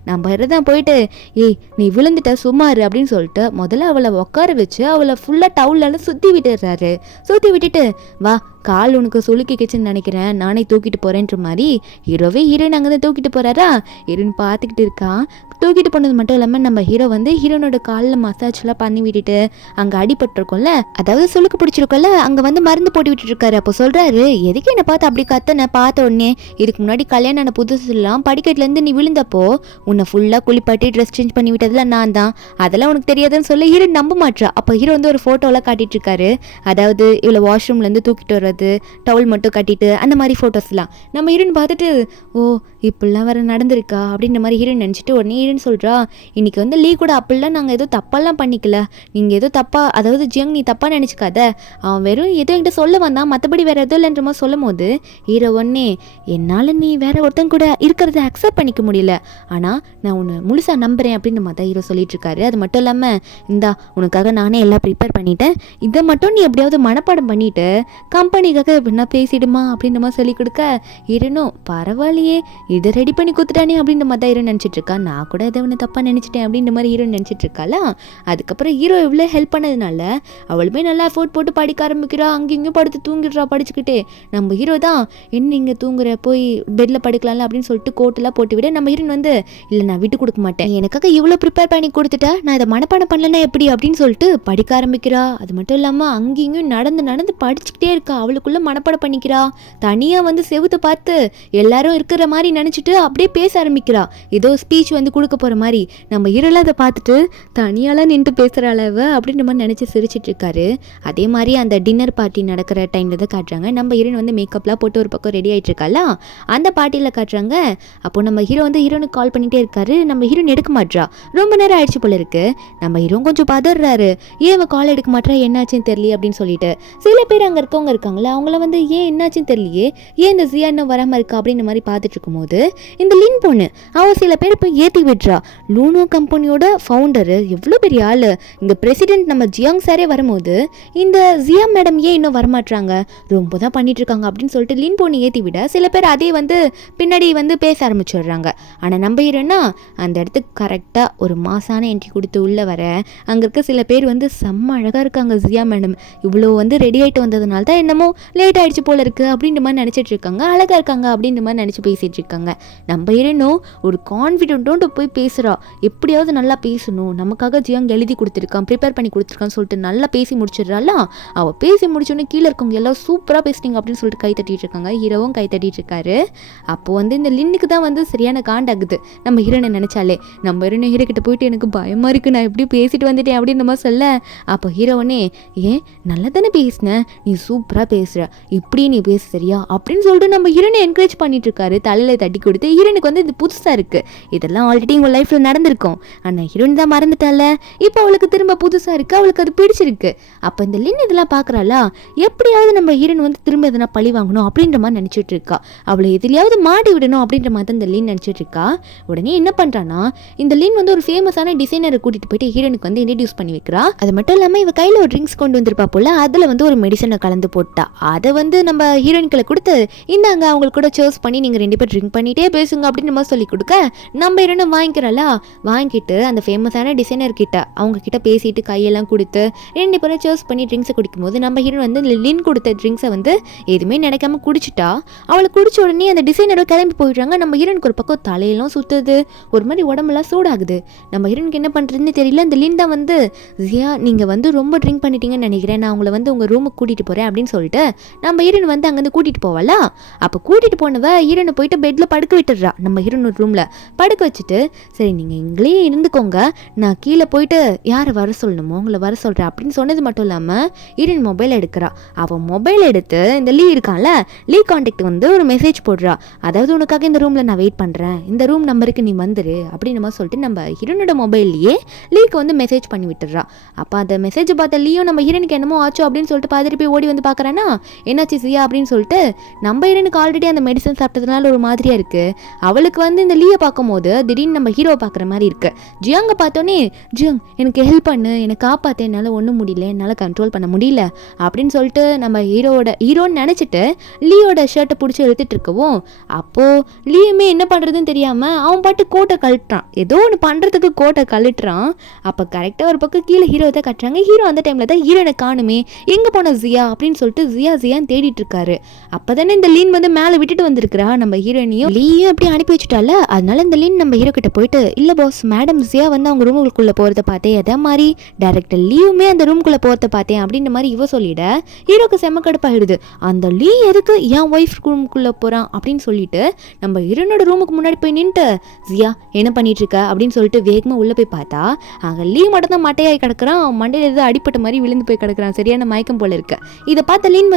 நம்ம தான் போயிட்டு ஏய் நீ விழுந்துட்ட சும்மாரு அப்படின்னு சொல்லிட்டு முதல்ல அவளை உட்கார வச்சு அவளை ஃபுல்லாக டவுலால சுற்றி விட்டுடுறாரு. சுற்றி விட்டுட்டு வா கால் உனக்கு சுளுக்கிக்கிச்சுன்னு நினைக்கிறேன், நானே தூக்கிட்டு போகிறேன்ற மாதிரி ஹீரோயின் அங்கே தான் தூக்கிட்டு போகிறாரா. ஹீரோயின் பார்த்துக்கிட்டு இருக்கான். தூக்கிட்டு போனது மட்டும் இல்லாமல் நம்ம ஹீரோ வந்து ஹீரோனோட காலில் மசாஜ்லாம் பண்ணி விட்டுட்டு அங்கே அடிபட்டிருக்கோம்ல, அதாவது சுளுக்கு பிடிச்சிருக்கோம்ல, அங்கே வந்து மருந்து போட்டு விட்டுட்டு இருக்காரு. அப்போ சொல்கிறாரு எதுக்கு என்னை பார்த்து அப்படி கத்தனை, பார்த்த உடனே இதுக்கு முன்னாடி கல்யாணம் ஆன புதுசுலாம் படிக்கட்டுலேருந்து நீ விழுந்தப்போ உன்னை ஃபுல்லாக குளிப்பாட்டி ட்ரெஸ் சேஞ்ச் பண்ணி விட்டதில் நான் தான், அதெல்லாம் உனக்கு தெரியாதுன்னு சொல்லி ஹீரோ நம்ப மாட்டா. அப்போ ஹீரோ வந்து ஒரு ஃபோட்டோலாம் காட்டிட்டு இருக்காரு. அதாவது இவ்வளோ வாஷ்ரூம்லேருந்து தூக்கிட்டு வர்றது, டவுல் மட்டும் கட்டிட்டு அந்த மாதிரி ஃபோட்டோஸ்லாம் நம்ம ஹீரோயின் பார்த்துட்டு ஓ இப்படிலாம் வேறு நடந்திருக்கா அப்படின்ற மாதிரி ஹீரோயின் நினச்சிட்டு உடனே ஹீரோயின் சொல்கிறா இன்றைக்கி வந்து லீ கூட அப்படிலாம் நாங்கள் ஏதோ தப்பாலாம் பண்ணிக்கல, நீங்கள் ஏதோ தப்பாக, அதாவது ஜியாங் நீ தப்பாக நினச்சிக்காத, அவன் வெறும் ஏதோ என்கிட்ட சொல்ல வந்தான், மற்றபடி வேறு எதுவும் இல்லைன்ற மாதிரி சொல்லும் போது ஹீரோ ஒன்னே என்னால் நீ வேற ஒருத்தன் கூட இருக்கிறத அக்செப்ட் பண்ணிக்க முடியல, ஆனால் நான் உன்னை முழுசாக நம்புகிறேன் அப்படின்னு மாதிரி ஹீரோ சொல்லிட்டு இருக்காரு. அது மட்டும் இல்லாமல் இந்தா உனக்காக நானே எல்லாம் ப்ரிப்பேர் பண்ணிட்டேன், இதை மட்டும் நீ எப்படியாவது மனப்பாடம் பண்ணிவிட்டு கம்பெனிக்காக எப்படின்னா பேசிடுமா அப்படின்ற மாதிரி சொல்லி கொடுக்க ஹீரோனும் பரவாயில்லையே இதை ரெடி பண்ணி கொடுத்துட்டானே அப்படின்ற மாதிரி தான் ஹீரோ நினச்சிட்டு இருக்கா. நான் கூட எதை ஒன்று தப்பாக நினச்சிட்டேன் அப்படின்ற மாதிரி ஹீரோ நினச்சிட்டு இருக்காளா. அதுக்கப்புறம் ஹீரோ எவ்வளோ ஹெல்ப் பண்ணதுனால அவளுமே நல்லா எஃபோர்ட் போட்டு படிக்க ஆரம்பிக்கிறா. அங்கேயும் படுத்து தூங்கிடுறா படிச்சுக்கிட்டே. நம்ம ஹீரோ தான் என்ன இங்கே தூங்குற, போய் பெட்டில் படுக்கலாம்ல அப்படின்னு சொல்லிட்டு கோட்டெல்லாம் போட்டு விட நம்ம ஹீரோன் வந்து இல்லை நான் விட்டு கொடுக்க மாட்டேன், எனக்காக இவ்வளோ ப்ரிப்பேர் பண்ணி கொடுத்துட்டா நான் இதை மனப்பாடம் பண்ணலன்னா எப்படி அப்படின்னு சொல்லிட்டு படிக்க ஆரம்பிக்கிறா. அது மட்டும் இல்லாமல் அங்கேயும் நடந்து நடந்து படிச்சுக்கிட்டே இருக்கா. அவளுக்குள்ள மனப்பாடம் பண்ணிக்கிறா. தனியாக வந்து செவுத்தை பார்த்து எல்லாரும் இருக்கிற மாதிரி நினச்சிட்டு அப்படியே பேச ஆரம்பிக்கிறா. ஏதோ ஸ்பீச் வந்து கொடுக்க போகிற மாதிரி. நம்ம ஹீரோலாம் அதை பார்த்துட்டு தனியாலாம் நின்று பேசுகிற அளவு அப்படின்ற மாதிரி நினச்சி சிரிச்சிட்டு இருக்காரு. அதே மாதிரி அந்த டின்னர் பார்ட்டி நடக்கிற டைமில் தான் காட்டுறாங்க. நம்ம ஹீரோயின் வந்து மேக்கப்லாம் போட்டு ஒரு பக்கம் ரெடி ஆகிட்டு இருக்காளா, அந்த பார்ட்டியில் காட்டுறாங்க. அப்போது நம்ம ஹீரோ வந்து ஹீரோனுக்கு கால் பண்ணிகிட்டே இருக்காரு. நம்ம ஹீரோயின் எடுக்க மாட்றா. ரொம்ப நேரம் ஆயிடுச்சு போல இருக்கு. நம்ம ஹீரோ கொஞ்சம் பதறாரு. ஏன் அவன் கால் எடுக்க மாட்டா, என்னாச்சுன்னு தெரியல அப்படின்னு சொல்லிட்டு. சில பேர் அங்கே இருக்கவங்க இருக்காங்களா, அவங்கள வந்து ஏன் என்னாச்சுன்னு தெரியலையே, ஏன் இந்த ஜியா இன்னும் வராமல் இருக்கா அப்படின்ற மாதிரி பார்த்துட்டு இருக்கும்போது இந்த லின் பொண்ணு அவள் சில பேர் போய் ஏற்றி விடுறா. லூனோ கம்பெனியோட ஃபவுண்டரு எவ்வளோ பெரிய ஆள், இங்கே பிரசிடென்ட் நம்ம ஜியாங் சாரே வரும்போது இந்த ஜியா மேடம் ஏன் இன்னும் வரமாட்டாங்க, ரொம்ப தான் பண்ணிட்டு இருக்காங்க அப்படின்னு சொல்லிட்டு லின் போனி ஏற்றி விட சில பேர் அதே பின்னாடி பேச ஆரம்பிச்சிடுறாங்க. ஆனால் நம்ம ஹீரோனா அந்த இடத்துக்கு கரெக்டாக ஒரு மாசான என்ட்ரி கொடுத்து உள்ளே வர அங்கே இருக்க சில பேர் செம்ம அழகாக இருக்காங்க. ஜியா மேடம் இவ்வளோ ரெடி ஆகிட்டு வந்ததுனால தான் என்னமோ லேட் ஆகிடுச்சு போல இருக்குது அப்படின்ற மாதிரி நினச்சிட்டு இருக்காங்க, அழகாக இருக்காங்க அப்படின்ற மாதிரி நினச்சி பேசிகிட்டு இருக்காங்க. நம்ம ஹீரோனும் ஒரு கான்ஃபிடென்ட்டோடு போய் பேசுகிறா, எப்படியாவது நல்லா பேசணும், நமக்காக ஜியாங் எழுதி கொடுத்துருக்கான், ப்ரிப்பேர் பண்ணி கொடுத்துருக்கான்னு சொல்லிட்டு நல்லா பேசி முடிச்சிடுறாளா. அவள் பேசி முடிச்சோன்னே கீழே இருக்கவங்க எல்லாம் சூப்பராக பேசினீங்க அப்படின்னு சொல்லிட்டு கை தட்டிட்டு இருக்காங்க. ஹீரோவும் கை தட்டிட்டு இருக்காரு. அப்போ இந்த லின்னுக்கு தான் சரியான காண்டாகுது நம்ம ஹீரோனை நினச்சாலே. நம்ம ஹீரோனை ஹீரோ கிட்ட போயிட்டு எனக்கு பயமாக இருக்குது, நான் எப்படி பேசிட்டு வந்துட்டேன் அப்படின்னு நம்ம சொல்ல, அப்போ ஹீரோனே ஏன் நல்லா தானே பேசினேன், நீ சூப்பராக பேசுகிற, இப்படி நீ பேச சரியா அப்படின்னு சொல்லிட்டு நம்ம ஹீரோனை என்கரேஜ் பண்ணிட்டு இருக்காரு, தலையில் தட்டி கொடுத்து. ஹீரோனுக்கு இது புதுசாக இருக்குது, இதெல்லாம் ஆல்ரெடி உங்கள் லைஃப்பில் நடந்திருக்கும், ஆனால் ஹீரோயின் தான் மறந்துட்டால, இப்போ அவளுக்கு திரும்ப புதுசாக இருக்குது, அவளுக்கு அது பிடிச்சிருக்கு. அப்போ இந்த லின் இதெல்லாம் பார்க்குறாளா, எப்படியாவது நம்ம ஹீரோன் திரும்ப எதனா பழி வாங்கணும் அப்படின்ற மாதிரி நினச்சிட்டு இருக்கா, அவளை எதுலையாவது மாட்டி விடணும் அப்படின்ற மாதிரி தான் இந்த லின் நினச்சிட்டு இருக்கா. உடனே என்ன பண்ணுறான்னா, இந்த லின் ஒரு ஃபேமஸான டிசைனரை கூட்டிகிட்டு போயிட்டு ஹீரோனுக்கு இன்ட்ரடியூஸ் பண்ணி வைக்கிறா. அது மட்டும் இல்லாமல் இவ கையில் ஒரு ட்ரிங்க்ஸ் கொண்டு வந்திருப்பா போல, அதில் ஒரு மெடிசனை கலந்து போட்டா. அதை நம்ம ஹீரோயின்களை கொடுத்து இந்தாங்க அவங்களுக்கு கூட சர்ஸ் பண்ணி நீங்கள் 2 பேர் ட்ரிங்க் பண்ணிகிட்டே பேசுங்க அப்படின்னு நம்ம சொல்லி கொடுக்க நம்ம ஹீரோனும் வாங்கிக்கிறாளா. வாங்கிட்டு அந்த ஃபேமஸான டிசைனர் கிட்ட அவங்க கிட்ட பேசிட்டு கையெல்லாம் கொடுத்து 2 பேரும் சர்ஸ் பண்ணி ட்ரிங்க்ஸை குடிக்கும்போது நம்ம ஹீரோன் லின் கொடுத்த ட்ரிங்க்ஸை எதுவுமே நினைக்காம குடிச்சிட்டா. அவளை குடிச்ச உடனே அந்த டிசைனரும் கிளம்பி போயிடுறாங்க. நம்ம ஹீரோனுக்கு ஒரு பக்கம் தலையெல்லாம் சுற்றுது, ஒரு மாதிரி உடம்பெல்லாம் சூடாகுது. நம்ம ஹீரோனுக்கு என்ன பண்ணுறதுன்னு தெரியல. அந்த லின் தான் ஜியா நீங்கள் ரொம்ப ட்ரிங்க் பண்ணிட்டீங்கன்னு நினைக்கிறேன், நான் உங்களை உங்கள் ரூமுக்கு கூட்டிகிட்டு போகிறேன் அப்படின்னு சொல்லிட்டு நம்ம ஹீரோன் அங்கேருந்து கூட்டிகிட்டு போவாளா. அப்போ கூட்டிகிட்டு போனவ ஹீரோனை போயிட்டு பெட்டில் படுக்க விட்டுடுறா. நம்ம ஹீரோன் ஒரு ரூமில் படுக்க வச்சுட்டு, சரி நீங்கள் இங்கேயே இருந்துக்கோங்க, நான் கீழே போயிட்டு யாரை வர சொல்லணுமோ உங்களை வர சொல்கிறேன் அப்படின்னு சொன்னது மட்டும் இல்லாமல் ஹீரோன் மொபைல் எடுக்கிறா. அவன் மொபைல் எடுத்து இந்த லீ இருக்கான்ல, லீ கான்டாக்ட் ஒரு மெசேஜ் போடுறா. அதாவது உனக்காக இந்த ரூமில் நான் வெயிட் பண்ணுறேன், இந்த ரூம் நம்பருக்கு நீ வந்துரு அப்படின்னு நம்ம சொல்லிட்டு நம்ம ஹீரோனோட மொபைல்லையே லீக்கு மெசேஜ் பண்ணி விட்டுறா. அப்போ அந்த மெசேஜ் பார்த்த லீயும் நம்ம ஹீரோனுக்கு என்னமோ ஆச்சோ அப்படின்னு சொல்லிட்டு பார்த்துட்டு போய் ஓடி பார்க்குறான்னா, என்னாச்சு சியா அப்படின்னு சொல்லிட்டு நம்ம ஹீரோனுக்கு ஆல்ரெடி அந்த மெடிசன் சாப்பிட்டதுனால ஒரு மாதிரியாக இருக்குது. அவளுக்கு இந்த லீயை பார்க்கும்போது திடீர்னு நம்ம ஹீரோவை பார்க்குற மாதிரி இருக்குது. ஜியாங்க பார்த்தோன்னே, ஜியாங் எனக்கு ஹெல்ப் பண்ணு, எனக்கு காப்பாற்ற, என்னால் ஒன்றும் முடியல, என்னால் கண்ட்ரோல் பண்ண முடியல அப்படின்னு சொல்லிட்டு நம்ம ஹீரோன்னு நினச்சிட்டு லீயோட ஷர்ட்டை பிடிச்சி எடுத்துகிட்டு இருக்கவும், அப்போது லீயுமே என்ன பண்ணுறதுன்னு தெரியாமல் அவன் பாட்டு கோட்டை கழட்டுறான், ஏதோ ஒன்று பண்ணுறதுக்கு கோட்டை கழட்டுறான். அப்போ கரெக்டாக ஒரு பக்கம் கீழே ஹீரோ தான் கட்டுறாங்க. ஹீரோ அந்த டைமில் தான் ஹீரோனை காணுமே, எங்கே போன ஜியா அப்படின்னு சொல்லிட்டு ஜியான்னு தேடிட்டு இருக்காரு. அப்போ தானே இந்த லீன் மேலே விட்டுட்டு வந்திருக்கிறா நம்ம ஹீரோனையும். லீயும் அப்படி அனுப்பி வச்சுட்டால, அதனால இந்த லீன் நம்ம ஹீரோ கிட்ட போயிட்டு, இல்லை பாஸ் மேடம் ஜியா அவங்க ரூமுக்குள்ளே போகிறத பார்த்தேன், அதே மாதிரி டைரக்டர் லீவுமே அந்த ரூம்குள்ளே போகிறத பார்த்தேன் அப்படின்ற மாதிரி இவ சொல்லிட ஹீரோக்கு செம்ம கடுப்பாயிடுது. அந்த லீ எதுக்கு என் ஒய்ஃப் ரூமுக்குள்ளே போகிறான் அப்படின்னு சொல்லிட்டு நம்ம ஹீரோனோட ரூமுக்கு முன்னாடி போய் நின்ட்டு, ஜியா என்ன பண்ணிட்டு இருக்க அப்படின்னு சொல்லிட்டு வேகமாக உள்ளே போய் பார்த்தா அங்கே லீ மட்டும் தான் மட்டையாகி கிடக்குறான், மண்டையில் எதுவும் அடிப்பட்ட மாதிரி விழுந்து போய் கிடக்குறான், சரியான மயக்கம் போல இருக்கு. இதை பார்த்த லீன்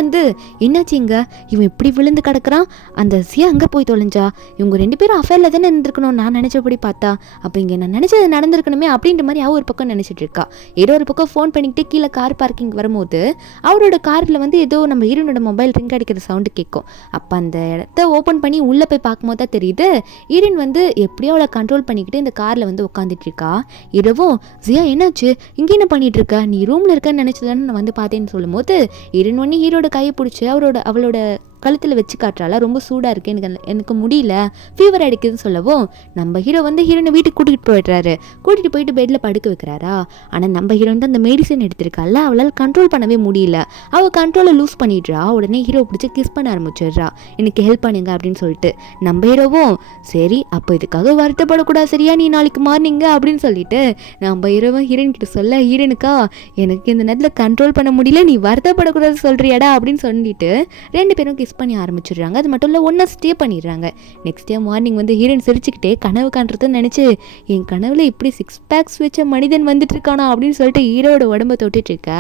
என்னாச்சு இங்க, இவன் இப்படி விழுந்து கிடக்குறான், அந்த ஜியா அங்கே போய் தொலைஞ்சா, இவங்க 2 பேரும் அஃபேரில் தானே இருந்திருக்கணும் நான் நினச்சபடி பார்த்தா, அப்போ இங்கே நான் நினச்சது நடந்திருக்கணுமே அப்படின்ற மாதிரி அவ ஒரு பக்கம் நினச்சிட்டு இருக்கா. ஏதோ ஒரு பக்கம் ஃபோன் பண்ணிக்கிட்டு கீழே கார் பார்க்கிங் வரும்போது அவரோட காரில் ஏதோ நம்ம ஹீரோனோட மொபைல் ரிங் அடிக்கிற சவுண்டு கேட்கும். அப்போ அந்த இடத்த ஓப்பன் பண்ணி உள்ளே போய் பார்க்கும்போது தான் தெரியுது ஹீரோன் எப்படியோ அவளை கண்ட்ரோல் பண்ணிக்கிட்டு இந்த காரில் உட்காந்துட்டு இருக்கா. இரவும் ஜியா என்னாச்சு இங்கே என்ன பண்ணிட்டு இருக்க, நீ ரூமில் இருக்கன்னு நினச்சதானே நான் பார்த்தேன்னு சொல்லும் போது ஹீரோன் ஹீரோட கையை பிடிச்சி அவளோட கழுத்தில் வச்சு காட்டுறாளா, ரொம்ப சூடாக இருக்குது, எனக்கு முடியல, ஃபீவர் அடிக்குதுன்னு சொல்லவும் நம்ம ஹீரோ ஹீரோனை வீட்டுக்கு கூட்டிகிட்டு போயிட்டு பெட்டில் படுக்க வைக்கிறாரா. ஆனால் நம்ம ஹீரோன் தான் அந்த மெடிசன் எடுத்திருக்கால, அவளால் கண்ட்ரோல் பண்ணவே முடியல, அவள் கண்ட்ரோலை லூஸ் பண்ணிடுறா. உடனே ஹீரோ பிடிச்சி கிஸ் பண்ண ஆரம்பிச்சிடுறா, எனக்கு ஹெல்ப் பண்ணுங்க அப்படின்னு சொல்லிட்டு. நம்ம ஹீரோவும் சரி அப்போ இதுக்காக வருத்தப்படக்கூடாது சரியா, நீ நாளைக்கு மார்னிங்க அப்படின்னு சொல்லிட்டு நம்ம ஹீரோவும் ஹீரோயின் கிட்ட சொல்ல, ஹீரோனுக்கா எனக்கு இந்த நேரத்தில் கண்ட்ரோல் பண்ண முடியல, நீ வருத்தப்படக்கூடாது சொல்கிறியாடா அப்படின்னு சொல்லிட்டு 2 பேரும் கிஸ் பண்ணி ஆரம்பிச்சிடுறாங்க. அது மட்டும் இல்லை ஒன்றா ஸ்டே பண்ணிடுறாங்க. நெக்ஸ்ட் டே மார்னிங் ஹீரோயின் சிரிச்சுக்கிட்டே கனவு காண்றதுன்னு நினச்சி, என் கனவுல இப்படி 6 பேக்ஸ் வச்ச மனிதன் வந்துட்டு இருக்கானா அப்படின்னு சொல்லிட்டு ஹீரோட உடம்ப தொட்டுட்டு இருக்க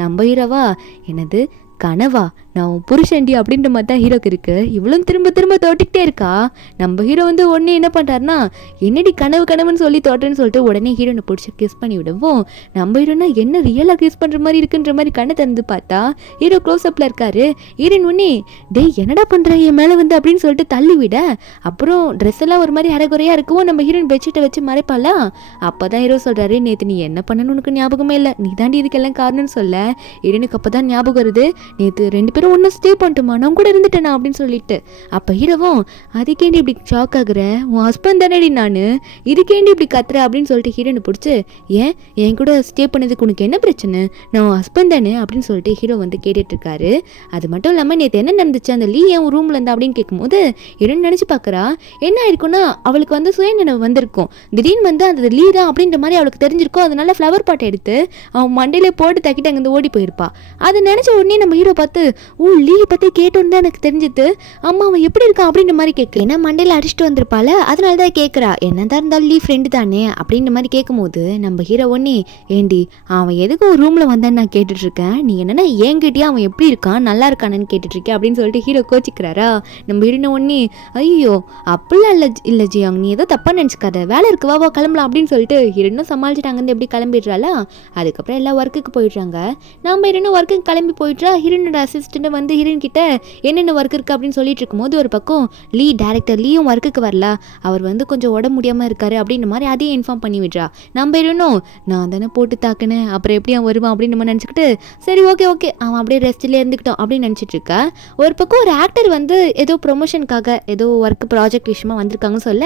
நம்ம ஹீரோவா, என்னது கனவா, நான் உன் புருஷன்டி அப்படின்ற மாதிரி தான் ஹீரோக்கு இருக்கு. இவ்வளோ திரும்ப திரும்ப தோட்டிக்கிட்டே இருக்கா. நம்ம ஹீரோ வந்து உடனே என்ன பண்ணுறாருனா, என்னடி கனவு கனவுன்னு சொல்லி தோட்டேன்னு சொல்லிட்டு உடனே ஹீரோனை பிடிச்சி கிஸ் பண்ணி விடுவோம். நம்ம ஹீரோனா என்ன ரியலாக கிஸ் பண்ணுற மாதிரி இருக்குன்ற மாதிரி கண்ணை திறந்து பார்த்தா ஹீரோ க்ளோஸ்அப்பில் இருக்காரு. ஹீரோயின் உடனே டேய் என்னடா பண்ணுற என் மேலே வந்து அப்படின்னு சொல்லிட்டு தள்ளி விட, அப்புறம் ட்ரெஸ் எல்லாம் ஒரு மாதிரி அரைகுறையாக இருக்கவும் நம்ம ஹீரோயின் பெட்ஷீட்டை வச்சு மறைப்பாளா. அப்போ தான் ஹீரோ சொல்கிறாரு, நேற்று நீ என்ன பண்ணணும்னு உனக்கு ஞாபகமே இல்லை, நீ தாண்டி இதுக்கெல்லாம் காரணம்னு சொல்ல. ஹீரோனுக்கு அப்போ தான் ஞாபகம் வருது, நேற்று 2 பேரும் ஒன்றும் ஸ்டே பண்ணிட்டுமா, நான் கூட இருந்துட்டேனா அப்படின்னு சொல்லிட்டு. அப்போ ஹீரோவும் அதுக்கேண்டி இப்படி ஷாக் ஆகுற, உன் ஹஸ்பண்ட் தானேடி நான், இதுக்கேண்டி இப்படி கத்துற அப்படின்னு சொல்லிட்டு ஹீரோனை பிடிச்சி, ஏன் என் கூட ஸ்டே பண்ணதுக்கு உனக்கு என்ன பிரச்சனை, நான் உன் ஹஸ்பண்ட் தானே அப்படின்னு சொல்லிட்டு ஹீரோ வந்து கேட்டுட்டு இருக்காரு. அது மட்டும் இல்லாமல் நேற்று என்ன நடந்துச்சு, அந்த லீ என் ரூம்ல இருந்தா அப்படின்னு கேட்கும்போது ஹீரோன் நினச்சி பார்க்குறா, என்ன ஆயிருக்கும்னா அவளுக்கு வந்து சுயநினைவு வந்திருக்கும். திடீர்னு வந்து அந்த லீ தான் அப்படின்ற மாதிரி அவளுக்கு தெரிஞ்சிருக்கும். அதனால ஃப்ளவர் பாட்டை எடுத்து அவன் மண்டையிலே போட்டு தக்கிட்டு அங்கேருந்து ஓடி போயிருப்பா. அதை நினச்ச உடனே நம்ம ஹீரோ பார்த்து, ஓ லீ பற்றி கேட்டோன்னு தான் எனக்கு தெரிஞ்சுது, அம்மா அவன் எப்படி இருக்கான் அப்படின்ற மாதிரி கேட்கு. ஏன்னா மண்டையில் அடிச்சுட்டு வந்திருப்பாள், அதனால தான் கேட்குறா, என்னதான் இருந்தாலும் லீ ஃப்ரெண்டு தானே அப்படின்ற மாதிரி கேட்கும்போது நம்ம ஹீரோ ஒன்னே, ஏண்டி அவன் எதுக்கு ஒரு ரூமில் வந்தான்னு நான் கேட்டுட்ருக்கேன், நீ என்னன்னா என்கிட்டயே அவன் எப்படி இருக்கான் நல்லா இருக்கானு கேட்டுட்ருக்கேன் அப்படின்னு சொல்லிட்டு ஹீரோ கோச்சிக்கிறாரா. நம்ம ஹீரோனை ஒன்னே, ஐயோ அப்படிலாம் இல்லை ஜியாங், நீ ஏதோ தப்பாக நினச்சிக்காத, வேலை இருக்கு வா கிளம்பலாம் அப்படின்னு சொல்லிட்டு ஹீரோனும் சமாளிச்சுட்டு அங்கேருந்து எப்படி கிளம்பிடுறாளா. அதுக்கப்புறம் எல்லாம் ஒர்க்குக்கு போயிடுறாங்க. நம்ம ஹீரோனும் ஒர்க்குக்கு கிளம்பி போயிடுறா. ஹீரோனோட அசிஸ்டண்ட்டு வந்து ஹீரோன் கிட்ட என்னென்ன ஒர்க் இருக்குது அப்படின்னு சொல்லிட்டு இருக்கும்போது ஒரு பக்கம் டேரக்டர் லீயும் ஒர்க்குக்கு வரல, அவர் வந்து கொஞ்சம் உடம்பு முடியாமல் இருக்காரு அப்படின்ற மாதிரி அதையும் இன்ஃபார்ம் பண்ணி விடுறா. நம்ம ஹீரோனும் நான் தானே போட்டு தாக்குனேன், அப்புறம் எப்படி அவன் வருவான் அப்படின்னு நம்ம நினச்சிக்கிட்டு சரி ஓகே அவன் அப்படியே ரெஸ்ட்லேயே இருந்துக்கிட்டோம் அப்படின்னு நினச்சிட்டு இருக்கா. ஒரு பக்கம் ஒரு ஆக்டர் வந்து ஏதோ ப்ரொமோஷனுக்காக ஏதோ ஒர்க் ப்ராஜெக்ட் விஷயமா வந்திருக்காங்கன்னு சொல்ல,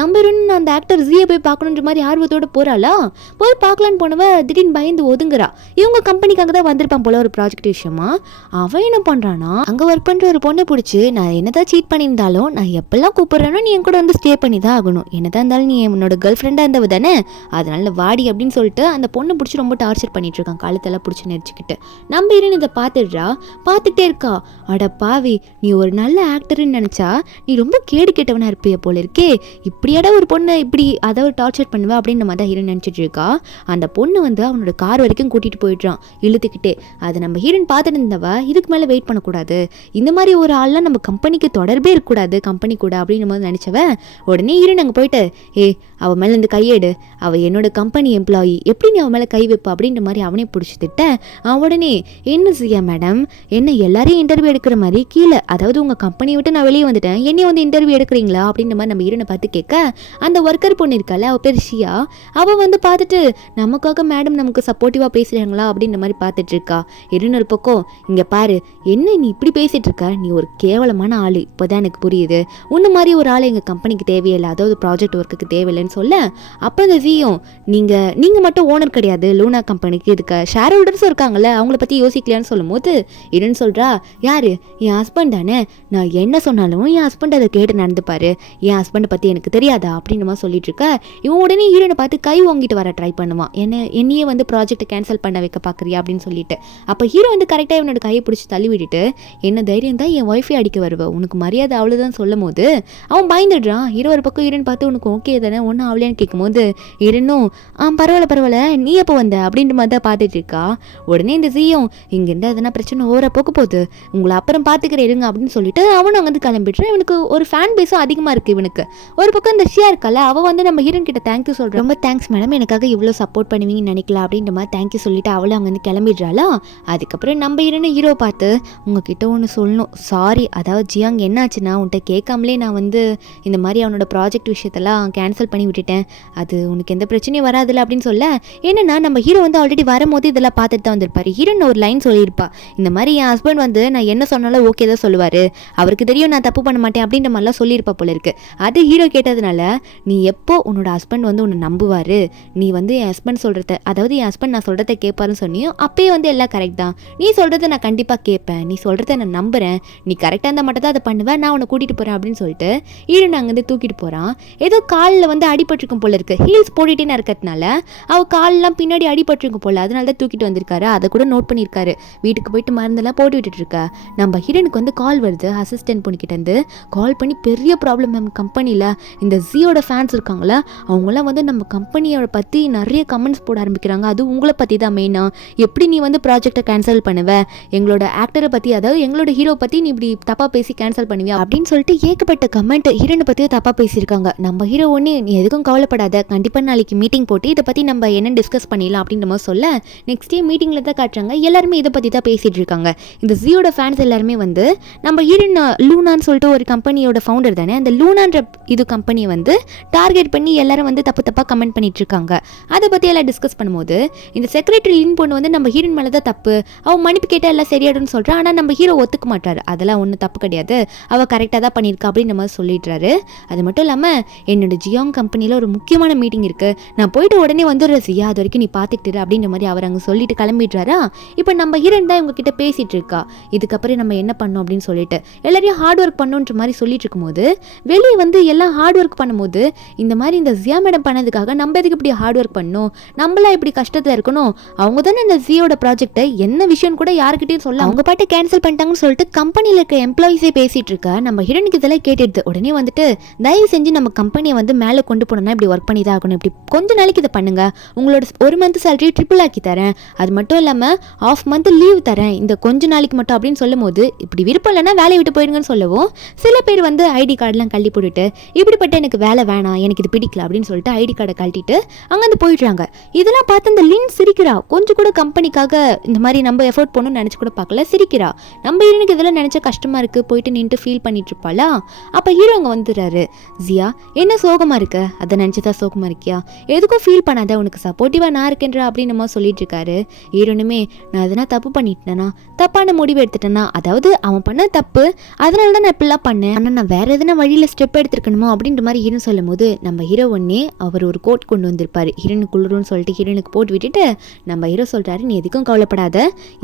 நம்ம அந்த ஆக்டர் ஜியை போய் பார்க்கணுன்ற மாதிரி ஆர்வத்தோட போறாளா. போய் பார்க்கலான்னு போனவ திடீர்னு பயந்து ஒதுங்குறா. இவங்க கம்பெனிக்காக தான் வந்திருப்பான் போல ஒரு ப்ராஜெக்ட் விஷயமா. அவன் என்ன பண்றானா, அங்க ஒர்க் பண்ற ஒரு பொண்ணை பிடிச்சி, நான் என்னதான் சீட் பண்ணியிருந்தாலும் நான் எப்பெல்லாம் கூப்பிடுறேனோ நீ என் கூட வந்து ஸ்டே பண்ணி தான் ஆகணும், என்னதான் இருந்தாலும் நீ என்னோட கேர்ள் ஃப்ரெண்டா இருந்தவ தானே, அதனால வாடி அப்படின்னு சொல்லிட்டு அந்த பொண்ணை பிடிச்சி ரொம்ப டார்ச்சர் பண்ணிட்டு இருக்கான், காலத்தெல்லாம் பிடிச்சி நெரிச்சுக்கிட்டு. நம்ம ஹீரோயின் இதை பார்த்துடுறா. பார்த்துட்டே இருக்கா, அட பாவி நீ ஒரு நல்ல ஆக்டர்னு நினைச்சா நீ ரொம்ப கேடு கெட்டவனா இருப்பிய போல இருக்கே, இப்படியாட ஒரு பொண்ணை இப்படி அதாவது டார்ச்சர் பண்ணுவா அப்படின்னு நம்ம தான் ஹீரோயின் நினச்சிட்டு இருக்கா. அந்த பொண்ணு வந்து அவனோட கார் வரைக்கும் கூட்டிகிட்டு போயிடுறான் இழுத்துக்கிட்டே. அதை நம்ம ஹீரோயின் பார்த்துட்டு இருந்தவ இதுக்கு மேலே வெயிட் பண்ணக்கூடாது, இந்த மாதிரி ஒரு ஆள்லாம் நம்ம கம்பெனிக்கு தொடர்பே இருக்கக்கூடாது கம்பெனி கூட அப்படின்னு போது நினச்சவ உடனே ஹீரோயின் அங்கே போயிட்டு, அவள் மேலே இந்த கையேடு, அவள் என்னோட கம்பெனி எம்ப்ளாயி, எப்படி நீ அவன் மேலே கை வைப்பா அப்படின்ற மாதிரி அவனே பிடிச்சிக்கிட்ட. அவன் உடனே என்ன செய்யா மேடம், என்ன எல்லாரையும் இன்டர்வியூ எடுக்கிற மாதிரி கீழே, அதாவது உங்கள் கம்பெனியை விட்டு நான் வெளியே வந்துட்டேன், என்னையும் வந்து இன்டர்வியூ எடுக்கிறீங்களா அப்படின்ற மாதிரி நம்ம ஹீரோனை பார்த்து கேட்க, அந்த ஒர்க்கர் பொண்ணு இருக்கால அவள் பேர் ஷியா, அவள் வந்து பார்த்துட்டு நமக்காக மேடம் நமக்கு சப்போர்ட்டிவாக பேசுகிறாங்களா அப்படின்ற மாதிரி பார்த்துட்டு இருக்கா. ஒரு பக்கம் இங்கே பாரு, என்ன நீ இப்படி பேசிகிட்டு இருக்க, நீ ஒரு கேவலமான ஆள், இப்போ தான் எனக்கு புரியுது, உன்ன மாதிரி ஒரு ஆள் எங்கள் கம்பெனிக்கு தேவையில்லை, அதாவது ப்ராஜெக்ட் ஒர்க்குக்கு தேவையில்லைன்னு சொல்ல, அப்போ இந்த ஜியும் நீங்கள் மட்டும் ஓனர் கிடையாது லூனா கம்பெனிக்கு, இதுக்கு ஷேர் ஹோல்டர்ஸும் இருக்காங்கல்ல, அவங்கள பற்றி யோசிக்கலான்னு சொல்லும் போது இருன்னு சொல்கிறா, யார் என் ஹஸ்பண்ட் தானே, நான் என்ன சொன்னாலும் என் ஹஸ்பண்ட் அதை கேட்டு நடந்துப்பாரு, என் ஹஸ்பண்டை பற்றி எனக்கு தெரியாதா அப்படின்னு மாதிரி சொல்லிட்டு இருக்க. இவன் உடனே ஹீரோனை பார்த்து கை வாங்கிட்டு வர ட்ரை பண்ணுவான், என்னையே வந்து ப்ராஜெக்ட்டை கேன்சல் பண்ண வைக்க பார்க்குறியா அப்படின்னு சொல்லிட்டு. அப்போ ஹீரோ வந்து கரெக்டாக இவனோட கையை பிடிச்சி தள்ளி விட்டுட்டு, என்ன தைரியம் தான் என் ஒய்ஃபை அடிக்க வருவ, உனக்கு மரியாதை அவ்வளோதான் சொல்லும் போது அவன் பயந்துடுறான். ஹீரோ ஒரு பக்கம் ஹீரோன்னு பார்த்து உனக்கு ஓகே தானே ஒன்றும் அவளையான்னு கேட்கும்போது ஹீரோனும் பரவாயில்ல நீ எப்போ வந்த அப்படின்ற மாதிரி தான் பார்த்துட்டு இருக்கா. உடனே இந்த ஜியும் இங்கேருந்து எதனா பிரச்சனை ஓர போக போகுது, உங்களை அப்புறம் பார்த்துக்கிறேன் இருங்க அப்படின்னு சொல்லிட்டு அவனும் அங்கே வந்து கிளம்பிடுறான். இவனுக்கு ஒரு ஃபேன் பேஸும் அதிகமாக இருக்குது இவனுக்கு. ஒரு பக்கம் இந்த ஷியா இருக்கல, அவள் வந்து நம்ம ஹீரோன் கிட்ட தேங்க்யூ சொல்கிறேன், ரொம்ப தேங்க்ஸ் மேடம் எனக்காக இவ்வளோ சப்போர்ட் பண்ணுவீங்கன்னு நினைக்கலாம் அப்படின்ற மாதிரி தேங்க்யூ சொல்லிட்டு அவளும் அங்கே வந்து கிளம்பிடுறாளா. அதுக்கப்புறம் நம்ம ஹீரோ பார்த்து உங்ககிட்ட ஒன்று சொல்லணும், சாரி, அதாவது ஜியாங் என்னாச்சுன்னா உன்கிட்ட கேட்காமலே நான் வந்து இந்த மாதிரி அவனோட ப்ராஜெக்ட் விஷயத்தெல்லாம் கேன்சல் பண்ணி விட்டுட்டேன், அது உனக்கு எந்த பிரச்சனையும் வராதுல்ல அப்படின்னு சொல்ல, என்னன்னா நம்ம ஹீரோ வந்து ஆல்ரெடி வரும்போது இதெல்லாம் பார்த்துட்டு தான் வந்திருப்பாரு. ஹீரோன் ஒரு லைன் சொல்லியிருப்பா, இந்த மாதிரி என் ஹஸ்பண்ட் வந்து நான் என்ன சொன்னாலும் ஓகே தான் சொல்லுவார், அவருக்கு தெரியும் நான் தப்பு பண்ண மாட்டேன் அப்படின்ற மாதிரிலாம் சொல்லியிருப்பா போல இருக்கு. அது ஹீரோ கேட்டதுனால, நீ எப்போ உன்னோட ஹஸ்பண்ட் வந்து உன்னை நம்புவார், நீ வந்து என் ஹஸ்பண்ட் சொல்கிறத, அதாவது என் ஹஸ்பண்ட் நான் சொல்கிறத கேட்பாருன்னு சொன்னியோ அப்பயே வந்து எல்லாம் கரெக்ட் தான், நீ சொல்கிறத நான் கண்டிப்பாக கேட்பேன், நீ சொல்கிறத நான் நம்புகிறேன், நீ கரெக்டாக இருந்தால் மட்டும் தான் அதை பண்ணுவேன், நான் உன்னை கூட்டிகிட்டு போகிறேன் அப்படின்னு சொல்லிட்டு ஹீரோன் அங்கேருந்து தூக்கிட்டு போகிறான். ஏதோ காலில் வந்து அடிபட்டிருக்கும் போல இருக்கு, ஹீல்ஸ் போட்டுட்டே இருக்கிறதுனால அவள் காலெலாம் பின்னாடி அடிபட்டிருக்கும் போல, அதனால தான் தூக்கிட்டு வந்திருக்காரு. அதை கூட நோட் பண்ணியிருக்காரு. வீட்டுக்கு போயிட்டு மருந்தெல்லாம் போட்டு விட்டுட்டு இருக்கா. நம்ம ஹீரோனுக்கு வந்து கால் வருது, அசிஸ்டன்ட் பொண்ணுக்கிட்டேருந்து கால் பண்ணி, பெரிய ப்ராப்ளம் மேம் கம்பெனியில், இந்த ஜியோட ஃபேன்ஸ் இருக்காங்களா அவங்களாம் வந்து நம்ம கம்பெனியோட பற்றி நிறைய கமெண்ட்ஸ் போட ஆரம்பிக்கிறாங்க, அது உங்களை பற்றி தான் மெயினாக, எப்படி நீ வந்து ப்ராஜெக்டை கேன்சல் பண்ணுவ, எங்களோட ஆக்டரை பற்றி, அதாவது எங்களோட ஹீரோ பற்றி நீ இப்படி தப்பாக பேசி கேன்சல் பண்ணுவியா அப்படின்னு சொல்லிட்டு ஏகப்பட்ட கமெண்ட் ஹீரோனை பற்றியே தப்பாக பேசியிருக்காங்க. நம்ம ஹீரோ ஒன்று நீ எதுக்கும் கவலைப்படாத, கண்டிப்பாக நாளைக்கு மீட்டிங் போட்டு இதை பற்றி நம்ம என்ன டிஸ்கஸ் பண்ணிடலாம் அப்படின்ற மாதிரி சொல்ல, நெக்ஸ்ட் டே மீட்டிங்கில் தான் காட்டுறாங்க எல்லாருமே இதை பற்றி தான் பேசிகிட்டு இருக்காங்க. இந்த ஜியோட ஃபேன்ஸ் எல்லாருமே வந்து நம்ம ஹீரோன் லூனான்னு சொல்லிட்டு ஒரு கம்பெனியோட ஃபவுண்டர் தானே, அந்த லூனான்ற இது கம்பெனியை வந்து டார்கெட் பண்ணி எல்லாரும் வந்து தப்பாக கமெண்ட் பண்ணிட்டு இருக்காங்க. அதை பற்றி எல்லாம் டிஸ்கஸ் பண்ணும்போது இந்த செக்ரட்டரி லின் பொண்ணு வந்து நம்ம ஹீரோன் மேலே தான் தப்பு, அவன் மன்னிப்பு கேட்டால் எல்லாம் சரியாடுன்னு சொல்கிறான். ஆனால் நம்ம ஹீரோ ஒத்துக்க மாட்டார், அதெல்லாம் ஒன்றும் தப்பு கிடையாது, அவள் கரெக்டாக தான் பண்ணியிருக்கா அப்படின்னு நம்ம சொல்லிடுறாரு. அது மட்டும் இல்லாமல் என்னோட ஜியோங் கம்பெனியில் ஒரு முக்கியமான மீட்டிங் இருக்குது, நான் போயிட்டு உடனே வந்துடுறேன் ஜியா, அது வரைக்கும் நீ பார்த்துக்கிட்டு அப்படின்ற மாதிரி அவர் அங்கே சொல்லிட்டு கிளம்பிடுறாரா. இப்போ நம்ம ஹீரோன் தான் இவங்க கிட்ட பேசிகிட்டு இருக்கா, இதுக்கப்புறம் நம்ம என்ன பண்ணோம் அப்படின்னு சொல்லிட்டு எல்லாரையும் ஹார்ட் ஒர்க் பண்ணுன்ற மாதிரி சொல்லிட்டு இருக்கும்போது வெளியே வந்து எல்லாம் ஹார்ட் ஒர்க் பண்ணும்போது இந்த மாதிரி இந்த ஜியா மேடம் பண்ணதுக்காக நம்ம எதுக்கு இப்படி ஹார்ட் ஒர்க் பண்ணணும், நம்மளா இப்படி கஷ்டத்தில் இருக்கணும், அவங்க தானே இந்த ஜியோட ப்ராஜெக்டை என்ன விஷயம் கூட யாருக்கிட்டையும் சொல்ல அவங்க பாட்டு கேன்சல் பண்ணிட்டாங்கன்னு சொல்லிட்டு கம்பெனியில் இருக்க எம்ப்ளாயிஸே பேசிட்டு இருக்க. நம்ம ஹீரோனுக்கு இதெல்லாம் கேட்டுடுது. உடனே வந்துட்டு தயவு செஞ்சு நம்ம கம்பெனியை வந்து மேலே கொண்டு போனோம்னா இப்படி ஒர்க் பண்ணி தான் ஆகணும், இப்படி கொஞ்ச நாளைக்கு இதை பண்ணுங்க, உங்களோட ஒரு மந்த் சேலரி ட்ரிபிள் ஆக்கி தரேன், அது மட்டும் இல்லாமல் ஆஃப் மந்த் லீவ் தரேன் இந்த கொஞ்ச நாளைக்கு மட்டும் அப்படின்னு சொல்லும் போது இப்படி விருப்பம் இல்லைன்னா வேலையை விட்டு போயிடுங்கன்னு சொல்லவும் சில பேர் வந்து ஐடி கார்டெலாம் கழட்டி போட்டுட்டு இப்படிப்பட்ட எனக்கு வேலை வேணாம், எனக்கு இது பிடிக்கல அப்படின்னு சொல்லிட்டு ஐடி கார்டை கழட்டிட்டு அங்கேருந்து போயிடுறாங்க. இதெல்லாம் பார்த்து இந்த லின் சிரிக்கிறா, கொஞ்சம் கூட கம்பெனிக்காக இந்த மாதிரி நம்ம எஃபோர்ட் பண்ணணும்னு நினச்சி கூட பார்க்கல, சிரிக்கிறா. நம்ம ஹீரோனுக்கு இதெல்லாம் நினச்சா கஷ்டமாக இருக்குது, போயிட்டு நின்று ஃபீல் பண்ணிட்டு இருப்பாளா. அப்போ ஹீரோ அங்கே வந்துடுறாரு. ஜியா என்ன சோகமாக இருக்க, அதை நினச்சி தான் சோகமாக இருக்கியா, எதுக்கும் ஃபீல் பண்ணாத, உனக்கு சப்போர்ட்டிவாக நான் இருக்கேன்ற அப்படின்னு நம்ம சொல்லிட்டு இருக்காரு. ஹீரோனுமே நான் எதனா தப்பு பண்ணிட்டேனா, தப்பான முடிவு எடுத்துட்டேன்னா, அதாவது அவன் பண்ண தப்பு அதனால தான் நான் இப்படிலாம் பண்ணேன், ஆனால் நான் வேற எதனா வழியில் ஸ்டெப் எடுத்துருக்கணுமோ அப்படின்ற மாதிரி ஹீரோ சொல்லும் போது நம்ம ஹீரோ ஒன்னே அவர் ஒரு கோட் கொண்டு வந்திருப்பாரு, ஹீரோனுக்கு குளிரும்னு சொல்லிட்டு ஹீரோனுக்கு போட்டு விட்டுட்டு நம்ம ஹீரோ சொல்கிறாரு நீ எதுக்கும் கவலைப்படாத,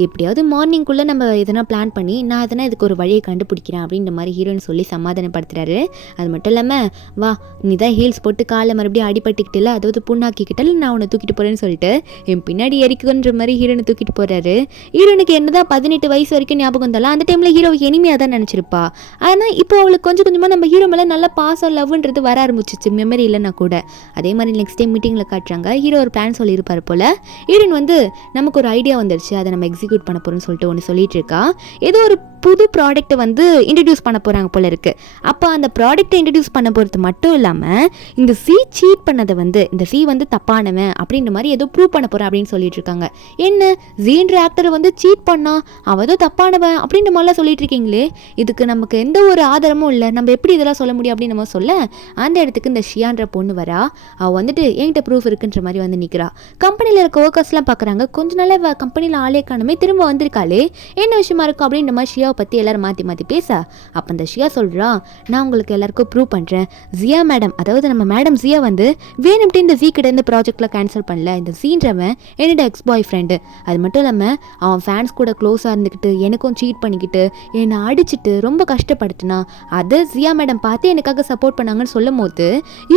எப்படியாவது மார்னிங்குள்ளே நம்ம எதனா பிளான் பண்ணி நான் எதனா இதுக்கு ஒரு வழியை கண்டுபிடிக்கிறேன் அப்படின்ற மாதிரி ஹீரோன்னு சொல்லி சமாதானப்படுத்துறாரு. அது மட்டும் இல்லாமல் வா நீ தான் ஹீல்ஸ் போட்டு காலை மறுபடியும் அடிபட்டுக்கிட்டல, அதாவது புண்ணாக்கிக்கிட்டல, நான் உன்னை தூக்கிட்டு போகிறேன்னு சொல்லிட்டு என் பின்னாடி எரிக்குன்ற மாதிரி ஹீரோனை தூக்கிட்டு போகிறாரு. ஹீரோனுக்கு என்னதான் 18 வயசு வரைக்கும் ஞாபகம் இருந்தாலும் அந்த டைமில் ஹீரோ இனிமையாக தான் நினச்சிருப்பா. ஆனால் இப்போ அவளுக்கு கொஞ்சம் கொஞ்சமாக நம்ம ஹீரோ மேலே நல்ல பாசம் லவ்ன்றது வர ஆரம்பிச்சிச்சு, மெமரி இல்லைன்னா கூட. அதே மாதிரி நெக்ஸ்ட் டைம் மீட்டிங்கில் காட்டுறாங்க, ஹீரோ ஒரு பிளான் சொல்லியிருப்பார் போல். ஹீரோன் வந்து நமக்கு ஒரு ஐடியா வந்துடுச்சு, அதை நம்ம எக்ஸிக்யூட் பண்ண போகிறோம்னு சொல்லிட்டு ஒன்று சொல்லிட்டு இருக்கா. ஏதோ ஒரு புது ப்ராடக்ட்டை வந்து இன்ட்ரடியூஸ் பண்ண போகிறாங்க போல இருக்குது. அப்போ அந்த ப்ராடக்ட்டை இன்ட்ரடியூஸ் பண்ண போகிறது மட்டும் இல்லாமல் இந்த சி சீட் பண்ணதை வந்து இந்த சி வந்து தப்பானவன் அப்படின்ற மாதிரி ஏதோ ப்ரூவ் பண்ண போகிறேன் அப்படின்னு சொல்லிட்டு இருக்காங்க. என்ன ஜீன்ற ஆக்டரை வந்து சீட் பண்ணா அவன் ஏதோ தப்பானவன் அப்படின்ற மாதிரிலாம் சொல்லிட்டு இருக்கீங்களே, இதுக்கு நமக்கு எந்த ஒரு ஆதாரமும் இல்லை, நம்ம எப்படி இதெல்லாம் சொல்ல முடியும் அப்படின்னு நம்ம சொல்ல அந்த இடத்துக்கு இந்த ஷியான்ற பொண்ணு வரா. அவள் வந்துட்டு என்கிட்ட ப்ரூஃப் இருக்குன்ற மாதிரி வந்து நிற்கிறா. கம்பெனியில் இருக்க ஒர்க்கர்ஸ்லாம் பார்க்குறாங்க, கொஞ்ச நாள் கம்பெனியில் ஆளே காணுமே, திரும்ப வந்திருக்காளே என்ன விஷயமா இருக்கும் அப்படின்ற மாதிரி ஷியாவை பற்றி எல்லாரும் மாற்றி மாற்றி பேச, அப்போ அந்த ஷியா சொல்கிறா நான் உங்களுக்கு எல்லாருக்கும் ப்ரூவ் பண்ணுறேன், ஜியா மேடம் அதாவது நம்ம மேடம் ஜியா வந்து வேணும்ட்டு இந்த ஜீ கிட்ட இருந்து ப்ராஜெக்டில் கேன்சல் பண்ணல, இந்த ஜீன்றவன் என்னோட எக்ஸ் பாய் ஃப்ரெண்டு, அது மட்டும் இல்லாமல் அவன் ஃபேன்ஸ் கூட க்ளோஸாக இருந்துக்கிட்டு எனக்கும் சீட் பண்ணிக்கிட்டு என்னை அடிச்சுட்டு ரொம்ப கஷ்டப்படுத்தினா அதை ஜியா மேடம் பார்த்து எனக்காக சப்போர்ட் பண்ணாங்கன்னு சொல்லும் போது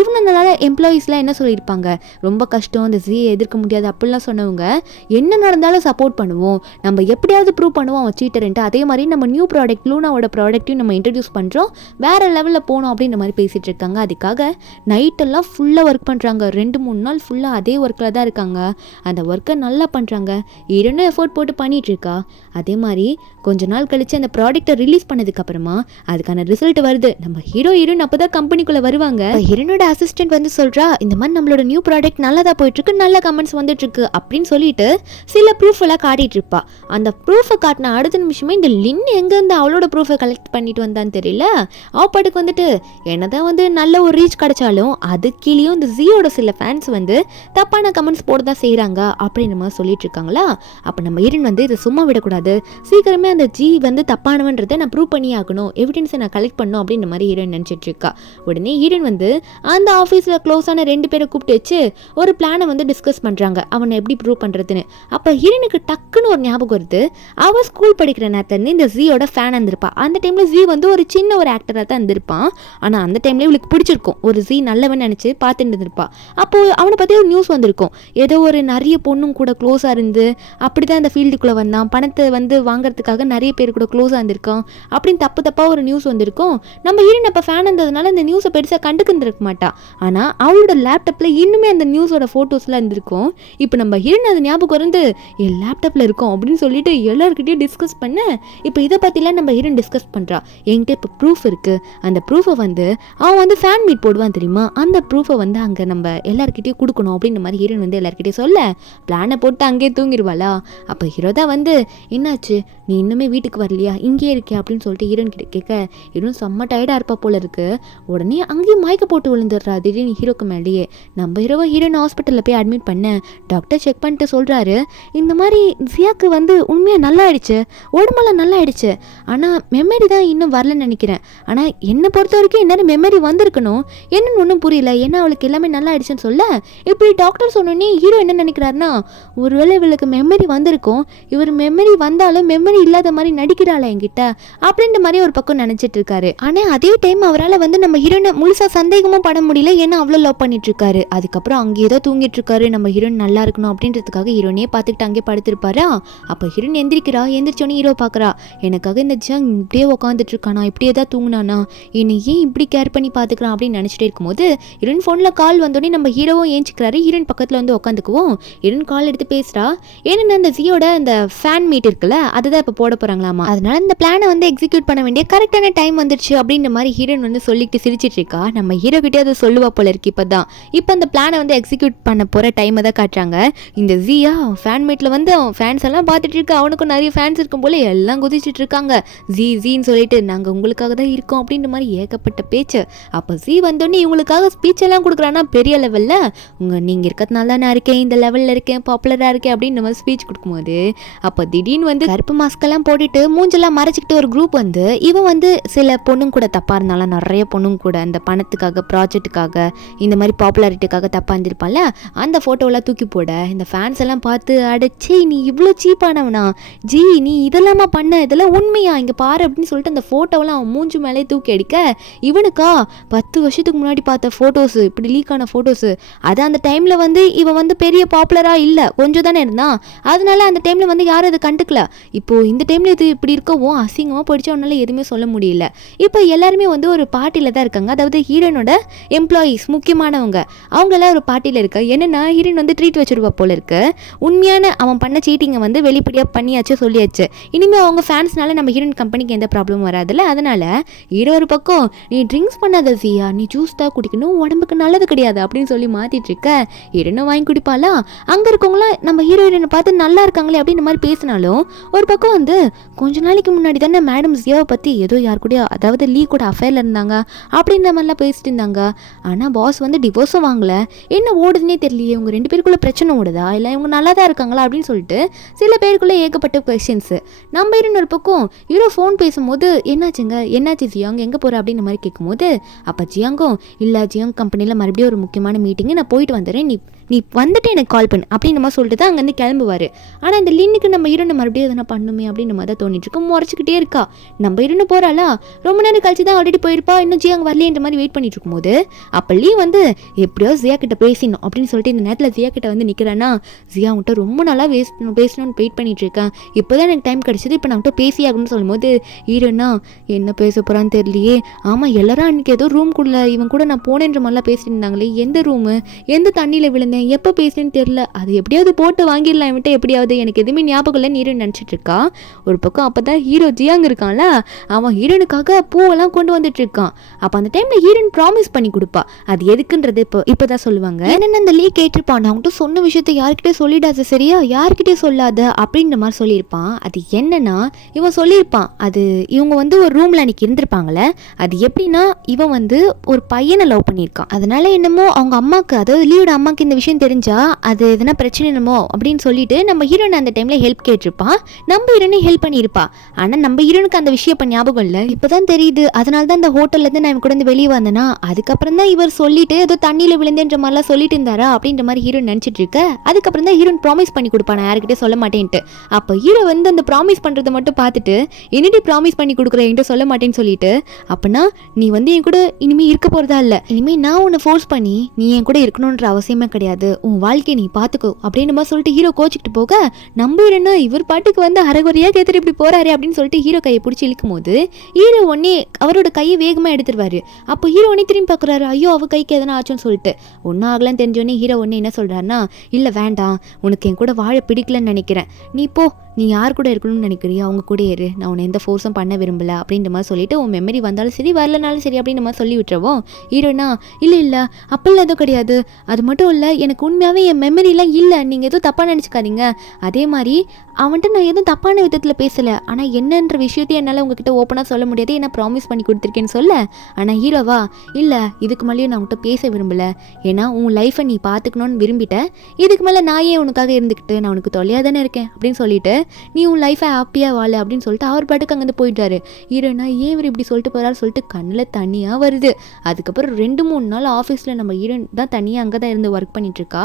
இவங்களால எம்ப்ளாயீஸ்லாம் என்ன சொல்லியிருப்பாங்க, ரொம்ப கஷ்டம் இந்த ஜியை எதிர்க்க முடியாது அப்படிலாம் சொன்னவங்க என்ன நடந்தாலும் சப்போர்ட் பண்ணுவோம், நம்ம எப்படியாவது ப்ரூவ் பண்ணுவோம் அவன் சீட்டர்ன்ட்டு. அதே மாதிரி நம்ம நியூ ப்ராடக்ட் லூனாவோட ப்ராடக்ட்டையும் நம்ம இன்ட்ரடியூஸ் பண்ணுறோம், வேறு லெவலில் போகணும் அப்படின்ற மாதிரி பேசிகிட்டு இருக்காங்க. அதுக்காக நைட்டெல்லாம் ஃபுல்லாக ஒர்க் பண்ணுறாங்க, 2-3 நாள் ஃபுல்லாக அதே ஒர்க்கில் தான் இருக்காங்க. அந்த ஒர்க்கை நல்லா பண்ணுறாங்க, இரண்டும் எஃபோர்ட் போட்டு பண்ணிகிட்ருக்கா. அதே மாதிரி கொஞ்ச நாள் கழித்து அந்த ப்ராடக்ட்டை ரிலீஸ் பண்ணதுக்கப்புறமா அதுக்கான ரிசல்ட் வருது. நம்ம ஹீரோயின் அப்போ தான் கம்பெனிக்குள்ளே வருவாங்க. ஹீரோனோட அசிஸ்டன்ட் வந்து சொல்கிறா இந்த மாதிரி நம்மளோட நியூ ப்ராடக்ட் நல்லா தான் போயிட்டுருக்கு, நல்ல கமெண்ட்ஸ் வந்துட்டுருக்கு அப்படின்னு சொல்லிட்டு சில ப்ரூஃப் எல்லாம் காட்டிகிட்டு இருப்பா. அந்த ப்ரூஃபை காட்டின அடுத்த நிமிஷமே இந்த லின் எங்கேருந்து அவளோட ப்ரூஃபை கலெக்ட் பண்ணிட்டு வந்தான்னு தெரியல, பாட்டுக்கு வந்துட்டு என்னதான் வந்து நல்ல ஒரு ரீச் கிடைச்சாலும் அது கீழேயும் இந்த ஜியோட சில ஃபேன்ஸ் வந்து தப்பான கமெண்ட்ஸ் போட தான் செய்கிறாங்க அப்படின்னு மாதிரி சொல்லிட்டு இருக்காங்களா. அப்போ நம்ம ஹீரோயின் வந்து இதை சும்மா விடக்கூடாது, சீக்கிரமே அந்த ஜி வந்து தப்பானவன்றதை நான் ப்ரூவ் பண்ணி ஆகணும், எவிடன்ஸை நான் கலெக்ட் பண்ணணும் அப்படின்ற மாதிரி ஹீரோயின் நினச்சிட்டு இருக்கா. உடனே ஹீரோயின் வந்து அந்த ஆஃபீஸில் க்ளோஸான 2 பேரை கூப்பிட்டு வச்சு ஒரு பிளானை வந்து டிஸ்கஸ் பண்ணுறாங்க, அவனை எப்படி ப்ரூவ் பண்ணுறதுன்னு. அப்போ ஹீரோயினுக்கு டக்குன்னு ஒரு ஞாபகம் வருது, அவள் ஸ்கூல் படிக்கிற நேரத்துலேருந்து இந்த ஜி ஜியோட ஃபேன் இருந்திருப்பா. அந்த டைமில் ஜி வந்து ஒரு சின்ன ஒரு ஆக்டராக தான் இருந்திருப்பான். ஆனால் அந்த டைம்லேயே இவளுக்கு பிடிச்சிருக்கும், ஒரு ஜி நல்லவன் நினச்சி பார்த்துட்டு இருந்திருப்பா. அப்போது அவனை பற்றி ஒரு நியூஸ் வந்திருக்கும், ஏதோ ஒரு நிறைய பொண்ணும் கூட க்ளோஸாக இருந்து அப்படி தான் இந்த ஃபீல்டுக்குள்ளே வந்தான், பணத்தை வந்து வாங்குறதுக்காக நிறைய பேர் கூட க்ளோஸாக இருந்திருக்கான் அப்படின்னு தப்பாக ஒரு நியூஸ் வந்திருக்கும். நம்ம ஹீரோயின் அப்போ ஃபேன் இருந்ததுனால அந்த நியூஸை பெருசாக கண்டுக்கிருக்க மாட்டா. ஆனால் அவளோட லேப்டாப்பில் இன்னுமே அந்த நியூஸோட ஃபோட்டோஸ்லாம் இருந்திருக்கும். இப்போ நம்ம ஹீரோயின் அது ஞாபகம் வந்து என் லேப்டாப்பில் இருக்கும் அப்படின்னு சொல்லிட்டு எல்லாருக்கிட்டையும் டிஸ்கஸ் பண்ண, இப்போ இதை பற்றிலாம் நம்ம ஹீரோயின் டிஸ்கஸ் பண்ணுறா. என்கிட்ட இப்போ ப்ரூஃப் இருக்குது, அந்த ப்ரூஃபை வந்து அவன் வந்து ஃபேன் மீட் போடுவான் தெரியுமா, அந்த ப்ரூஃபை வந்து அங்கே நம்ம எல்லாருக்கிட்டையும் கொடுக்கணும் அப்படின்ற மாதிரி ஹீரோயின் வந்து எல்லாருக்கிட்டையும் சொல்ல, பிளானை போட்டு அங்கேயே தூங்கிடுவாளா. அப்போ ஹீரோ தான் வந்து என்னாச்சு நீ இன்னுமே வீட்டுக்கு வரலையா, இங்கேயே இருக்கியா அப்படின்னு சொல்லிட்டு ஹீரோயின் கிட்ட கேட்க, ஹீரோயின் செம்ம டயர்டாக இருப்பா போல இருக்கு. உடனே அங்கேயும் மயக்க போட்டு விழுந்துடுறா திடீர்னு ஹீரோக்கு மேலேயே. நம்ம ஹீரோயின் ஹாஸ்பிட்டலில் போய் அட்மிட் பண்ண டாக்டர் செக் பண்ணிட்டு சொல்கிறாரு, இந்த மாதிரி ஜியாக்கு வந்து உண்மையாக நல்லா ஆயிடுச்சு, உடம்பெல்லாம் நல்லா ஆயிடுச்சு, ஆனால் மெமரி தான் இன்னும் வரலன்னு நினைக்கிறேன். ஆனால் என்னை பொறுத்த வரைக்கும் என்னென்ன மெமரி வந்திருக்கணும் என்னன்னு ஒன்றும் புரியல, ஏன்னா அவளுக்கு எல்லாமே நல்லா ஆயிடுச்சுன்னு சொல்ல, இப்படி டாக்டர் சொன்னோன்னே ஹீரோ என்ன நினைக்கிறாருன்னா, ஒருவேளை இவளுக்கு மெமரி வந்திருக்கும், இவர் மெமரி வந்தாலும் மெமரி இல்லாத மாதிரி நடிக்கிறாளா என்கிட்ட அப்படின்ற மாதிரி ஒரு பக்கம் நினைச்சிட்டு இருக்காரு. ஆனால் அதே டைம் அவரால் வந்து நம்ம ஹீரோனை முழுசா சந்தேகமும் பட முடியல, ஏன்னா அவ்வளோ லவ் பண்ணிட்டு இருக்காரு. அதுக்கப்புறம் அங்கே ஏதோ தூங்கிட்டு இருக்காரு. நம்ம ஹீரோயின் நல்லா இருக்கணும் அப்படின்றதுக்காக ஹீரோனையே பார்த்துக்கிட்டு அங்கே படுத்திருப்பாரா. அப்போ ஹீரோயின் எந்திரிக்கிறா, எந்திரிச்சோன்னே ஹீரோ பார்க்குறா, எனக்காக இந்த ஜியாங் இப்படியே உட்காந்துட்டு இருக்கானா, இப்படியே தான் தூங்கினானா, என்னை ஏன் இப்படி கேர் பண்ணி பார்த்துக்கிறான் அப்படின்னு நினச்சிட்டே இருக்கும்போது ஹீரோயின் ஃபோனில் கால் வந்தோடனே நம்ம ஹீரோவும் ஏஞ்சிக்கிறாரு. ஹீரோயின் பக்கத்தில் வந்து உட்காந்துக்குவோம். ஹீரோயின் கால் எடுத்து பேசுகிறா, ஏன்னா அந்த ஜியோட இந்த ஃபேன் மீட் இருக்குல்ல அதுதான் இப்போ போட போகிறாங்களாமா, அதனால இந்த பிளானை வந்து எக்ஸிக்யூட் பண்ண வேண்டிய கரெக்டான டைம் வந்துடுச்சு அப்படின்ற மாதிரி ஹீரோயின் வந்து சொல்லிட்டு சிரிச்சிட்டு இருக்கா. நம்ம ஹீரோ கிட்டே அதை சொல்லுவா போல இருக்கு. இப்போ அந்த பிளானை வந்து எக்ஸிக்யூட் பண்ண போகிற டைமை தான் காட்டுறாங்க. இந்த ஜியா ஃபேன் மீட்டில் வந்து அவன் ஃபேன்ஸ் எல்லாம் பார்த்துட்டு இருக்கா, அவனுக்கும் நிறைய ஃபேன்ஸ் இருக்கும் போல எல்லாம் குதிச்சுட்டு இருக்காங்க. ஜின்னு சொல்லிட்டு நாங்கள் உங்களுக்காக தான் இருக்கோம் அப்படின்ற மாதிரி ஏகப்பட்ட பேச்சு. அப்போ ஜி வந்தோடனே இவங்களுக்காக ஸ்பீச் எல்லாம் கொடுக்குறான்னா பெரிய லெவலில், நீங்கள் இருக்கிறதுனால நான் இருக்கேன், இந்த லெவலில் இருக்கேன், பாப்புலராக இருக்கேன் அப்படின்னு மாதிரி ஸ்பீச் கொடுக்கும்போது அப்போ திடீர்னு வந்து கருப்பு மாஸ்கெல்லாம் போட்டுட்டு மூஞ்செல்லாம் மறைச்சிக்கிட்டு ஒரு குரூப் வந்து இவன் வந்து சில பொண்ணுங்க கூட தப்பாக இருந்தாலும் நிறைய பொண்ணுங்க கூட அந்த பணத்துக்காக ப்ராஜெக்ட்டுக்காக இந்த மாதிரி பாப்புலாரிட்டிக்காக தப்பாக இருந்திருப்பான்ல அந்த ஃபோட்டோவெல்லாம் தூக்கி போட இந்த ஃபேன்ஸ் எல்லாம் பார்த்து, அடச்சே நீ இவ்வளோ சீப்பானவனா ஜி, நீ இதெல்லாமா பண்ண, இதெல்லாம் உண்மையா இங்கே பாரு அப்படின்னு சொல்லிட்டு அந்த ஃபோட்டோவெல்லாம் அவன் மூஞ்சு மேலே தூக்கி அடிக்க, இவனுக்கா 10 வருஷத்துக்கு முன்னாடி பார்த்த ஃபோட்டோஸு, இப்படி லீக் ஆன ஃபோட்டோஸு, அது அந்த டைமில் வந்து இவன் வந்து பெரிய பாப்புலராக இல்லை, கொஞ்சம் தானே இருந்தான், அதனால அந்த டைமில் வந்து யாரும் அதை கண்டுக்கல. இப்போது இந்த டைமில் இது இப்படி இருக்கவும் அசிங்கமாக போயிடுச்சு, அவனால எதுவுமே சொல்ல முடியல. இப்போ எல்லாருமே வந்து ஒரு பார்ட்டியில் தான் இருக்காங்க, அதாவது ஹீரோனோட எம்ப்ளாயீஸ் முக்கியமானவங்க அவங்களாம் ஒரு பார்ட்டியில் இருக்க. என்னென்னா ஹீரோயின் வந்து ட்ரீட் வச்சுருவா போல இருக்கு. உண்மையான அவன் பண்ண சீட்டிங்கை வந்து வெளிப்படையாக பண்ணியாச்சு, சொல்லியாச்சு. இனிமேல் அவங்க ஃபேன்ஸ்னால நம்ம ஹீரோயின் கம்பெனிக்கு எந்த ப்ராப்ளமும் வராதுல்ல. அதனால் ஹீரோ ஒரு பக்கம், நீ ட்ரிங்க்ஸ் பண்ணாத ஜியா, நீ ஜூஸ் தான் குடிக்கணும், உடம்புக்கு நல்லது கிடையாது அப்படின்னு சொல்லி மாற்றிட்டு இருக்க. ஹீரோனை வாங்கி குடிப்பாளா. அங்கே இருக்கவங்களாம் நம்ம ஹீரோயினை பார்த்து நல்லா இருக்காங்களே அப்படின்னு மாதிரி பேசினாலும் ஒரு பக்கம் வந்து கொஞ்ச நாளைக்கு முன்னாடி தானே மேடம் ஜியாவை பற்றி ஏதோ யார் கூட அதாவது லீ கூட அஃபேரில் இருந்தாங்க அப்படின்ற மாதிரிலாம் பேசிட்டு இருந்தாங்க. ஆனால் பாஸ் வந்து டிவோர்ஸும் வாங்கலை, என்ன ஓடுதுன்னே தெரியலையே, இவங்க 2 பேருக்குள்ளே பிரச்சனை ஓடுதா இல்லை இவங்க நல்லா தான் இருக்காங்களா அப்படின்னு சொல்லிட்டு சில பேருக்குள்ளே ஏகப்பட்ட கொஸ்டின்ஸு. நம்ம ஒரு பக்கம் ஹீரோ ஃபோன் பேசும்போது என்னாச்சுங்க, என்னாச்சு ஜியாங் எங்கே போகிற அப்படின்ற மாதிரி கேட்கும்போது அப்போ ஜியாங்கும், இல்லை ஜியாங் கம்பெனியில் மறுபடியும் ஒரு முக்கியமான மீட்டிங்கு, நான் போயிட்டு வந்துடுறேன், நீ வந்துட்டு எனக்கு கால் பண்ணு அப்படின்னு நம்ம சொல்லிட்டு தான் அங்கேருந்து கிளம்புவார். ஆனால் இந்த லின்னுக்கு நம்ம ஹீரோனை மறுபடியும் எதனா பண்ணுமே அப்படின்னு நம்ம தான் தோணிட்டு இருக்கோம். முறைச்சிக்கிட்டே இருக்கா. நம்ம ஹீரோனை போகிறாளா, ரொம்ப நேரம் கழிச்சு தான் ஆல்ரெடி போயிருப்பா, இன்னும் ஜியாங் வரலேன்ற மாதிரி வெயிட் பண்ணிட்டு இருக்கும்போது அப்போ லீ வந்து எப்படியோ ஜியா கிட்ட பேசிடணும் அப்படின்னு சொல்லிட்டு இந்த நேரத்தில் ஜியா கிட்ட வந்து நிற்கிறான்னா, ஜியா அவங்ககிட்ட ரொம்ப நாளாக பேசணும்னு வெயிட் பண்ணிட்டு இருக்கேன், இப்போ தான் எனக்கு டைம் கிடச்சிது, இப்போ நான் அவங்ககிட்ட பேசியாகணும்னு சொல்லும்போது ஹீரோனா என்ன பேச போகிறான்னு தெரியலையே, ஆமாம் எல்லாரும் அன்றைக்கி ஏதோ ரூம்குள்ளே இவன் கூட நான் போனேன்ற மாதிரிலாம் பேசிட்டு இருந்தாங்களே, எந்த ரூமு, எந்த தண்ணியில் விழுந்தேன், எப்போ பேசுறேன்னு தெரியல, அது எப்படியாவது போட்டு வாங்கிடலாம் இவன்ட்ட எப்படியாவது, எனக்கு எதுவுமே ஞாபகம் இல்லைன்னு ஹீரோயின் நினச்சிட்டு இருக்கா. ஒரு பக்கம் அப்போ தான் ஹீரோ ஜியாங் இருக்கான்ல, அவன் ஹீரோனுக்காக பூவெல்லாம் கொண்டு வந்துட்டு இருக்கான். அப்போ அந்த டைமில் ஹீரோயின் ப்ராமிஸ் பண்ணி கொடுப்பா, அது எதுக்குன்றது இப்போ தான் சொல்லுவாங்க. என்னென்ன அந்த லீ கேட்டிருப்பான், அவங்ககிட்ட சொன்ன விஷயத்த யார்கிட்டே சொல்லிடாத சரியா, யார்கிட்டே சொல்லாத அப்படின்ற மாதிரி சொல்லியிருப்பான். அது என்னன்னா இவன் சொல்லியிருப்பான், அது இவங்க வந்து ஒரு ரூமில் அன்றைக்கி இருந்திருப்பாங்களே, அது எப்படின்னா இவன் வந்து ஒரு பையனை லவ் பண்ணியிருக்கான், அதனால என்னமோ அவங்க அம்மாவுக்கு, அதாவது லீயோட அம்மாவுக்கு இந்த விஷயம் தெரிஞ்சா அது எதனா பிரச்சனை என்னமோ அப்படின்னு சொல்லிட்டு நம்ம ஹீரோயின் அந்த டைம்ல ஹெல்ப் கேட்டிருப்பான். நம்ம ஹீரோனே ஹெல்ப் பண்ணியிருப்பா. ஆனா நம்ம ஹீரோனுக்கு அந்த விஷயம் ஞாபகம் இல்லை. இப்பதான் தெரியுது, அதனால தான் அந்த ஹோட்டல்ல இருந்து நான் கூட வெளியே வந்தேனா. அதுக்கப்புறம் தான் இவர் சொல்லிட்டு ஏதோ தண்ணியில விழுந்தேன்ற மாதிரிலாம் சொல்லிட்டு இருந்தாரா அப்படின்ற மாதிரி ஹீரோயின் நினைச்சிட்டு இருக்க. அதுக்கப்புறம் தான் ஹீரோயின் ப்ராமிஸ் பண்ணி கொடுப்பா, நான் யாருக்கிட்டே சொல்ல மாட்டேன்ட்டு. அப்போ ஹீரோ வந்து அந்த ப்ராமிஸ் பண்றதை மட்டும் பார்த்துட்டு, என்னடி ப்ராமிஸ் பண்ணி கொடுக்குற, என்கிட்ட சொல்ல மாட்டேன்னு சொல்லிட்டு, அப்பனா நீ வந்து என் கூட இனிமே இருக்க போறதா இல்ல, இனிமே நான் உன்னை ஃபோர்ஸ் பண்ணி நீ என் கூட இருக்கணும்ன்ற அவசியமே கிடையாது, உன் வாழ்க்கையை நீ பாத்துக்கோ அப்படின்னு மாதிரி சொல்லிட்டு ஹீரோ கோச்சிக்கிட்டு போக, நம்புறேன்னா இவர் பாட்டுக்கு வந்து அரைகுறையா கேத்துட்டு இப்படி போறாரு அப்படின்னு சொல்லிட்டு ஹீரோ கையை பிடிச்சி இழுக்கும் போது ஹீரோ உடனே அவரோட கையை வேகமா எடுத்துருவாரு. அப்போ ஹீரோ உடனே திரும்பி பாக்குறாரு, ஐயோ அவ கைக்கு எதனா ஆச்சுன்னு சொல்லிட்டு. ஒன்னும் ஆகலன்னு தெரிஞ்சோடனே ஹீரோ உடனே என்ன சொல்றாருன்னா, இல்ல வேண்டாம், உனக்கு என் கூட வாழ பிடிக்கலன்னு நினைக்கிறேன், நீ போ, நீ யார் கூட இருக்கணும்னு நினைக்கிறியா அவங்க கூட இரு, நான் உன்னை எந்த ஃபோர்ஸும் பண்ண விரும்பல அப்படின்ற மாதிரி சொல்லிட்டு, உன் மெமரி வந்தாலும் சரி வரலனாலும் சரி அப்படின்ற மாதிரி சொல்லி விட்டுருவோம். ஹீரோனா இல்லை அப்பெல்லாம் எதுவும் கிடையாது, அது மட்டும் இல்லை எனக்கு உண்மையாகவே என் மெமரிலாம் இல்லை, நீங்கள் எதுவும் தப்பாக நினச்சிக்காதீங்க, அதே மாதிரி அவன்கிட்ட நான் எதுவும் தப்பான விதத்தில் பேசலை, ஆனால் என்னன்ற விஷயத்தையும் என்னால் உங்ககிட்ட ஓப்பனாக சொல்ல முடியாது, என்ன ப்ராமிஸ் பண்ணி கொடுத்துருக்கேன்னு சொல்ல. ஆனால் ஹீரோவா, இல்லை இதுக்கு மேலேயும் நான் உன்கிட்ட பேச விரும்பலை, ஏன்னா உன் லைஃப்பை நீ பார்த்துக்கணுன்னு விரும்பிட்டேன், இதுக்கு மேலே நான் ஏன் உனக்காக இருந்துக்கிட்டு, நான் உனக்கு தொல்லையாக தானே இருக்கேன் அப்படின்னு சொல்லிட்டு, நீ உன் லைஃபை ஹாப்பியாக வாழ அப்படின்னு சொல்லிட்டு அவர் பாட்டுக்கு அங்கேருந்து போயிட்டாரு. ஹீரோனா ஏன் இவர் இப்படி சொல்லிட்டு போகிறாரு சொல்லிட்டு கண்ணில் தனியாக வருது. அதுக்கப்புறம் 2-3 நாள் ஆஃபீஸில் நம்ம ஹீரோயின் தான் தனியாக அங்கே தான் இருந்து ஒர்க் பண்ணிட்டுருக்கா.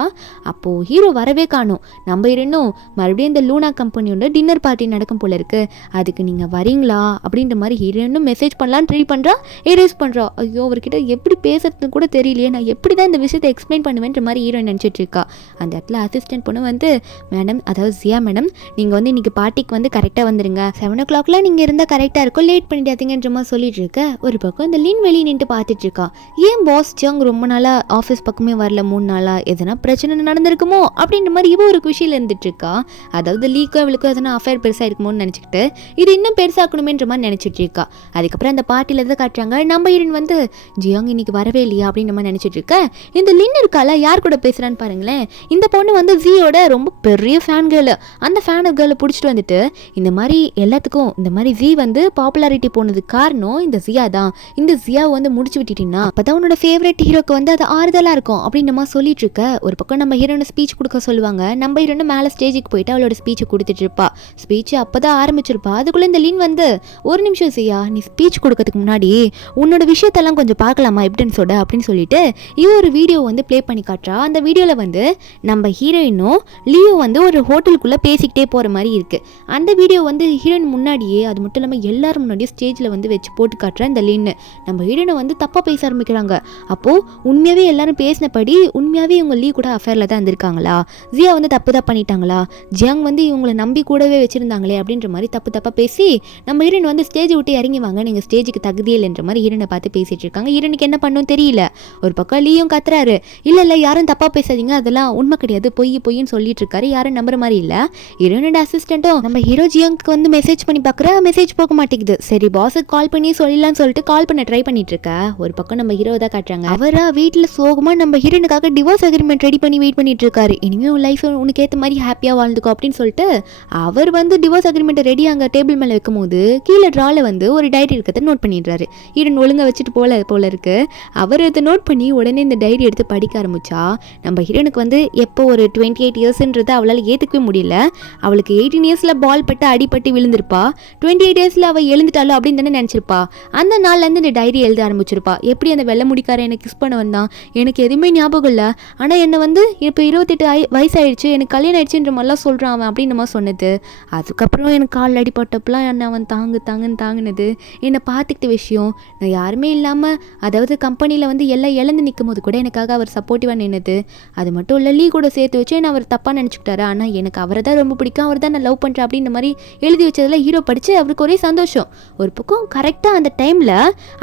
அப்போது ஹீரோ வரவே காணும். நம்ம ஹீரோனும் மறுபடியும் இந்த லூனா கம்பெனியோட டின்னர் பார்ட்டி நடக்கும் போல இருக்கு, அதுக்கு நீங்கள் வரீங்களா அப்படின்ற மாதிரி ஹீரோயினும் மெசேஜ் பண்ணலான்னு ட்ரை பண்ணுறா, எரேஸ் பண்ணுறா. ஐயோ அவர்கிட்ட எப்படி பேசுறதுன்னு கூட தெரியலையே, நான் எப்படி தான் இந்த விஷயத்தை எக்ஸ்பிளைன் பண்ணுவேன்ற மாதிரி ஹீரோயின் நினச்சிட்டு இருக்கா. அந்த இடத்துல அசிஸ்டன்ட் பொண்ணு வந்து, மேடம், அதாவது ஜியா மேடம், நீங்கள் வந்து இன்றைக்கி பார்ட்டிக்கு வந்து கரெக்டாக வந்துடுங்க, 7 o'clock நீங்கள் இருந்தால் கரெக்டாக இருக்கும், லேட் பண்ணிட்டாதீங்கன்ற மாதிரி சொல்லிட்டு இருக்க. ஒரு பக்கம் இந்த லின் வெளியே நின்று பார்த்துட்டு இருக்கா. ஏன் பாஸ் ஜியாங் ரொம்ப நாளாக ஆஃபீஸ் பக்கமே வரல, 3 நாளாக எதனா பிரச்சனை நடந்திருக்குமோ அப்படின்ற மாதிரி இவ ஒரு குஷியில் இருந்துட்டு இருக்கா. அதாவது லீக்கோ அவளுக்கும் எதனா அஃபேர் பெருசாக இருக்குமோன்னு நினச்சிக்கிட்டு இது இன்னும் பெருசாக்கணுமேன்ற மாதிரி நினச்சிட்டு இருக்கா. அதுக்கப்புறம் அந்த பார்ட்டியில் தான் காட்டுறாங்க, நம்ம ஹீரோயின் வந்து ஜியாங் இன்னைக்கு வரவே இல்லையா அப்படின்னு நம்ம நினச்சிட்டு இருக்க. இந்த லின் இருக்கால, யார் கூட பேசுகிறான்னு பாருங்களேன். இந்த பொண்ணு வந்து ஜியோட ரொம்ப பெரிய ஃபேன் கேர்ள். அந்த ஃபேன் கேர்ளை பிடிச்சிட்டு வந்துட்டு இந்த மாதிரி எல்லாத்துக்கும் இந்த மாதிரி ஜி வந்து பாப்புலாரிட்டி போனதுக்கு காரணம் இந்த ஜியா தான், இந்த ஜியாவை வந்து முடிச்சு விட்டுட்டீங்கன்னா அப்பதான் உன்னோட ஃபேவரட் ஹீரோக்கு வந்து அது ஆறுதலாக இருக்கும் அப்படின்னு நம்ம சொல்லிட்டு இருக்க. ஒரு பக்கம் நம்ம ஹீரோனை ஸ்பீச் கொடுக்க சொல்லுவாங்க. நம்ம ஹீரோனை மேலே ஸ்டேஜுக்கு போயிட்டு அவளோட ஸ்பீச்சை கொடுத்துட்டு இருப்பா. ஸ்பீச் அப்போதான் ஆரம்பிச்சிருப்பா. அதுக்குள்ளே இந்த லின் வந்து, ஒரு நிமிஷம் ஜியா, நீ ஸ்பீச் கொடுக்கறதுக்கு முன்னாடி உன்னோட விஷயத்தெல்லாம் கொஞ்சம் பார்க்கலாமா எப்படின்னு சொல்ல அப்படின்னு சொல்லிட்டு இவ ஒரு வீடியோ வந்து ப்ளே பண்ணி காட்டுறா. அந்த வீடியோவில் வந்து நம்ம ஹீரோயினும் லியோ வந்து ஒரு ஹோட்டலுக்குள்ளே பேசிக்கிட்டே போகிற மாதிரி இருக்குது. அந்த வீடியோ வந்து ஹீரோயின் முன்னாடியே, அது மட்டும் இல்லாமல் எல்லாரும் முன்னாடியே ஸ்டேஜில் வந்து வச்சு போட்டு காட்டுறா இந்த லின்னு. நம்ம ஹீரோனை வந்து தப்பாக பேச ஆரம்பிக்கிறாங்க. அப்போது உண்மையாகவே எல்லாரும் பேசினபடி உண்மையாகவே இவங்க லீ கூட அஃபேரில் தான் இருந்திருக்காங்களா, ஜியா வந்து தப்பு தான் பண்ணிட்டாங்களா, ஜியாங் வந்து இவங்களை நம்பி கூடவே வச்சுருந்தாங்களே அப்படின்ற மாதிரி தப்பாக பேசி நம்ம ஹீரோயின் வந்து ஸ்டேஜை விட்டு இறங்கி வாங்க, நீங்கள் ஸ்டேஜுக்கு தகுதி இல்லைன்ற மாதிரி ஹீரோனை பார்த்து பேசிகிட்டு இருக்காங்க. ஹீரோனுக்கு என்ன பண்ணும் தெரியல. ஒரு பக்கம் லீயும் கத்துறாரு, இல்லை யாரும் தப்பாக பேசாதீங்க, அதெல்லாம் உண்மை கிடையாது, பொய்ன்னு சொல்லிட்டு இருக்காரு. யாரும் நம்புற மாதிரி இல்லை. ஹீரோனோட அசிஸ்டண்ட்டும் நம்ம ஹீரோ ஜியாங்க்கு வந்து மெசேஜ் பண்ணி பார்க்குற, மெசேஜ் போக மாட்டேங்குது. சரி பாஸுக்கு கால் பண்ணி சொல்லலாம்னு சொல்லிட்டு கால் பண்ண ட்ரை பண்ணிட்டு இருக்க. ஒரு பக்கம் நம்ம ஹீரோ தான் காட்டுறாங்க. அவரா வீட்டில் சோகமாக நம்ம ஹீரோனுக்காக டிவோர்ஸ் அக்ரிமெண்ட் ரெடி பண்ணி வெயிட் பண்ணிட்டு இருக்காரு. இனிமேல் உன் லைஃப் உனக்கு ஏற்ற மாதிரி ஹாப்பியாக வாழ்ந்துக்கோ அப்படின்னு சொல்லிட்டு அவர் வந்து டிவோர்ஸ் அக்ரிமெண்ட் ரெடி அங்கே டேபிள் மேலே வைக்கும் போது கீழே ட்ராவில் வந்து ஒரு டைரி இருக்கிறத நோட் பண்ணிடுறாரு. ஹீரோன் ஒழுங்காக வச்சுட்டு போல இருக்கு. அவர் அதை நோட் பண்ணி உடனே இந்த டைரி எடுத்து படிக்க ஆரம்பிச்சா. நம்ம ஹீரோனுக்கு வந்து எப்போ ஒரு 28 இயர்ஸ்ன்றது அவளால் ஏற்றுக்கவே முடியல. அவளுக்கு 18 இயர்ஸில் பால் பட்டு அடிப்பட்டு விழுந்திருப்பா. 28 இயர்ஸில் அவள் எழுந்துட்டாலும் அப்படின்னு தானே நினச்சிருப்பா. அந்த நாள்லேருந்து இந்த டைரி எழுத ஆரம்பிச்சிருப்பா. எப்படி அந்த வெள்ளை முடிக்கார எனக்கு கிஸ் பண்ண வந்தான், எனக்கு எதுவுமே ஞாபகம் இல்லை, ஆனால் என்னை வந்து இப்போ 28 வயசாயிடுச்சு, எனக்கு கல்யாணம் ஆயிடுச்சுன்ற மாதிரிலாம் சொல்கிறான் அவன் அப்படின்னு நம்ம சொன்னது. அதுக்கப்புறம் எனக்கு கால் அடிப்பட்டப்பெல்லாம் என்ன அவன் தாங்குனது, என்னை பார்த்துக்கிட்ட விஷயம், நான் யாருமே இல்லாமல், அதாவது கம்பெனியில் வந்து எல்லாம் இழந்து நிற்கும் போது கூட எனக்காக அவர் சப்போர்ட்டிவாக நின்னது. அது மட்டும் இல்லை, லீ கூட சேர்த்து வச்சு என்ன அவர் தப்பாக நினச்சிக்கிட்டாரு, ஆனால் எனக்கு அவரை தான் ரொம்ப பிடிக்கும், அவர் தான் நான் லவ் பண்ணுறேன் அப்படின்ற மாதிரி எழுதி வச்சதில் ஹீரோ படித்து அவருக்கு ஒரே சந்தோஷம். ஒரு பக்கம் கரெக்டாக அந்த டைமில்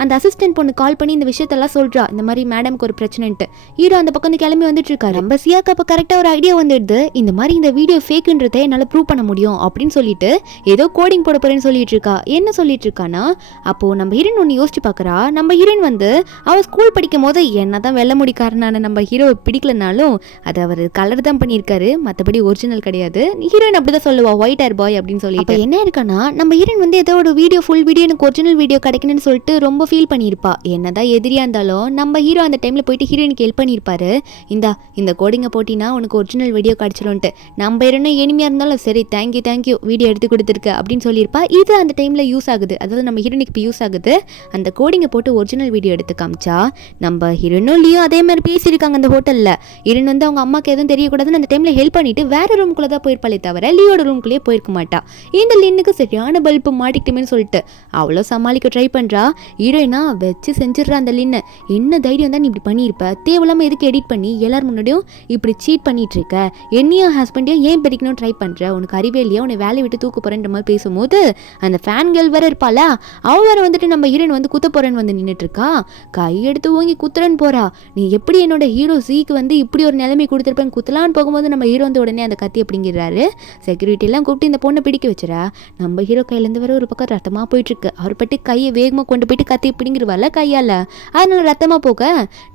அந்த அசிஸ்டன்ட் பொண்ணு கால் பண்ணி இந்த விஷயத்தெல்லாம் சொல்கிறா, இந்த மாதிரி மேடம்க்கு ஒரு பிரச்சனைன்ட்டு. ஹீரோ அந்த பக்கம் கிளம்பி வந்துட்டு இருக்காரு. நம்ம சியாக்கு அப்போ கரெக்டாக ஒரு ஐடியா வந்துடுது, இந்த மாதிரி இந்த வீடியோ ஃபேக்குன்றதை என்னால் ப்ரூவ் பண்ண முடியும் அப்படின்னு சொல்லிட்டு ஏதோ கோடிங் போட போறேன்னு சொல்லிட்டு இருக்கா. என்ன சொல்லிட்டு இருக்கானா, அப்போது நம்ம ஹீரோயின் ஒன்று யோசிச்சு பார்க்குறா. நம்ம ஹீரோயின் வந்து அவள் ஸ்கூல் படிக்கும் போது என்ன தான் வெள்ள முடிக்காரனான நம்ம ஹீரோ பிடிக்கலனாலும் அது அவர் கலர் தான் பண்ணியிருக்காரு, மற்றபடி ஒரிஜினல் கிடையாது. ஹீரோயின் அப்படி தான் சொல்லுவா, ஒயிட் ஹேர் பாய் அப்படின்னு சொல்லிட்டு. என்ன இருக்கானா, நம்ம ஹீரோயின் வந்து ஏதோ ஒரு வீடியோ, ஃபுல் வீடியோ, எனக்கு ஒரிஜினல் வீடியோ கிடைக்கணும்னு சொல்லிட்டு ரொம்ப ஃபீல் பண்ணியிருப்பா. என்னதான் எதிரியா இருந்தாலும் நம்ம ஹீரோ அந்த டைமில் போயிட்டு ஹீரோயினுக்கு ஹெல்ப் பண்ணியிருப்பாரு. இந்த இந்தா இந்த கோடிங்கை போட்டினா உனக்கு ஒரிஜினல் வீடியோ கிடச்சிரும்ன்ட்டு. நம்ம என்ன எனிமையாக இருந்தாலும் சரி தேங்க்யூ வீடியோ எடுத்து கொடுத்துருக்கு அப்படின்னு சொல்லியிருப்பா. இது அந்த டைமில் யூஸ் ஆகுது, அதாவது நம்ம ஹீரோனுக்கு இப்போ யூஸ் ஆகுது. அந்த கோடிங்கை போட்டு ஒரிஜினல் வீடியோ எடுத்து காமிச்சா நம்ம ஹீரோனும் லியோ அதே மாதிரி பேசியிருக்காங்க அந்த ஹோட்டலில். ஹீரோன் வந்து அவங்க அம்மாவுக்கு எதுவும் தெரியக்கூடாதுன்னு அந்த டைமில் ஹெல்ப் பண்ணிட்டு வேற ரூம்குள்ளே தான் போயிருப்பாளே தவிர லியோட ரூம்குள்ளேயே போயிருக்க மாட்டா. இந்த லின்னுக்கு சரியான பல்பு மாட்டிக்கிட்டுமேன்னு சொல்லிட்டு அவ்வளோ சமாளிக்க ட்ரை பண்ணுறா. ஹீரோயினா வச்சு செஞ்சிடறா அந்த லின்னு. என்ன தைரியம் தான் நீ இப்படி பண்ணியிருப்ப, தேவையில்லாமல் எதுக்கு எடிட் பண்ணி எல்லாரும் முன்னாடியும் இப்படி சீட் பண்ணிட்டு இருக்க, என்னையும் ஹஸ்பண்டையும் ஏன் பிடிக்கணும் ட்ரை பண்ணுற, உனக்கு அறிவே இல்லையா, உன்னை வேலையை விட்டு தூக்க போகிறேன்ற மாதிரி பேசும்போது அந்த ஃபேன் கேர்ள் வேற இருப்பாளா, அவ வேற வந்துட்டு நம்ம ஹீரோயின் வந்து குத்த போறேன்னு வந்து நின்றுட்டு இருக்கா. கையெடுத்து ஓங்கி குத்துறன்னு போறா. நீ எப்படி என்னோட ஹீரோ சீக்கு வந்து இப்படி ஒரு நிலைமை கொடுத்துருப்பேன் குத்தலான்னு போகும்போது நம்ம ஹீரோ வந்து உடனே அந்த கத்தி அப்படிங்கிறாரு. செக்யூரிட்டி எல்லாம் கூப்பிட்டு இந்த பொண்ணை பிடிக்க வச்சுறா. நம்ம ஹீரோ கையிலேருந்து வர ஒரு பக்கம் ரத்தமாக போயிட்டு இருக்கு. அவர் பட்டு கையை வேகமாக கொண்டு போயிட்டு கத்தி பிடிங்கிருவாள் கையால். அதனால ரத்தமாக போக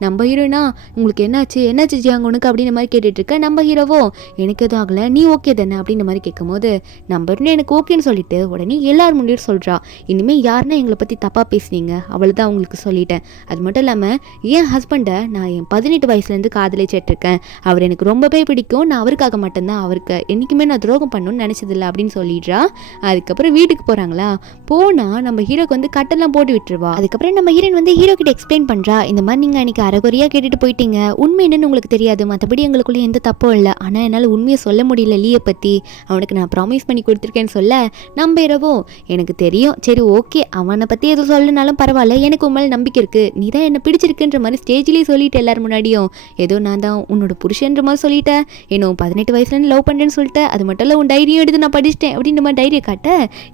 நம்ம ஹீரோயினா உங்களுக்கு என்னாச்சு ஜியாங்க உனக்கு அப்படின்ற மாதிரி கேட்டுட்டு இருக்க. நம்ம ஹீரோவோ எனக்கு எதுவும் ஆகலை, நீ ஓகே தானே அப்படின்ற மாதிரி கேட்கும் போது நம்ம எனக்கு ஓகேன்னு சொல்லிட்டு உடனே எல்லாரும் முன்னாடி சொல்கிறா, இனிமேல் யாருன்னா எங்களை பற்றி தப்பாக பேசுனீங்க அவளை தான் அவங்களுக்கு சொல்லிட்டேன். அது மட்டும் இல்லாமல் என் ஹஸ்பண்டை நான் என் 18 வயசுலேருந்து காதலிச்சிட்ருக்கேன். அவர் எனக்கு ரொம்பவே பிடிக்கும். நான் அவருக்காக மட்டும்தான், அவருக்கு என்றைக்குமே நான் துரோகம் பண்ணணும்னு நினச்சதில்லை அப்படின்னு சொல்லிடுறா. அதுக்கப்புறம் வீட்டுக்கு போகிறாங்களா, போனால் நம்ம ஹீரோக்கு வந்து கட்டெல்லாம் போட்டு விட்டுருவா. அதுக்கப்புறம் நம்ம ஹீரோயின் வந்து ஹீரோ கிட்ட எக்ஸ்பிளைன் பண்ணுறா, இந்த மாதிரி நீங்கள் அன்றைக்கி அரைகுறையாக கேட்டுட்டு போயிட்டீங்க, உண்மை என்னன்னு உங்களுக்கு தெரியாது, மற்றபடி எங்களுக்குள்ளே எந்த தப்பும் இல்லை, ஆனால் என்னால் உண்மையை சொல்ல முடியல லீயை பற்றி, அவனுக்கு நான் ப்ராமிஸ் பண்ணி கொடுத்துருக்கேன்னு சொல்ல நம்ம ஹீரோவோ எனக்கு தெரியும், சரி ஓகே அவனை பற்றி எதுவும் சொல்லனாலும் பரவாயில்ல, எனக்கு உன் மேலே நம்பிக்கை இருக்குது, நீ தான் என்னை பிடிச்சிருக்குன்ற மாதிரி ஸ்டேஜ்லேயே சொல்லிட்டு எல்லாரும் முன்னாடியும் ஏதோ நான் தான் உன்னோட புருஷன்ற மாதிரி சொல்லிட்டேன், என்ன 18 வயசுலேருந்து லவ் பண்ணுறேன்னு சொல்லிட்டேன், அது மட்டும் இல்லை உன் டைரியும் எடுத்து நான் படிச்சிட்டேன் அப்படின்ற மாதிரி டைரியை காட்ட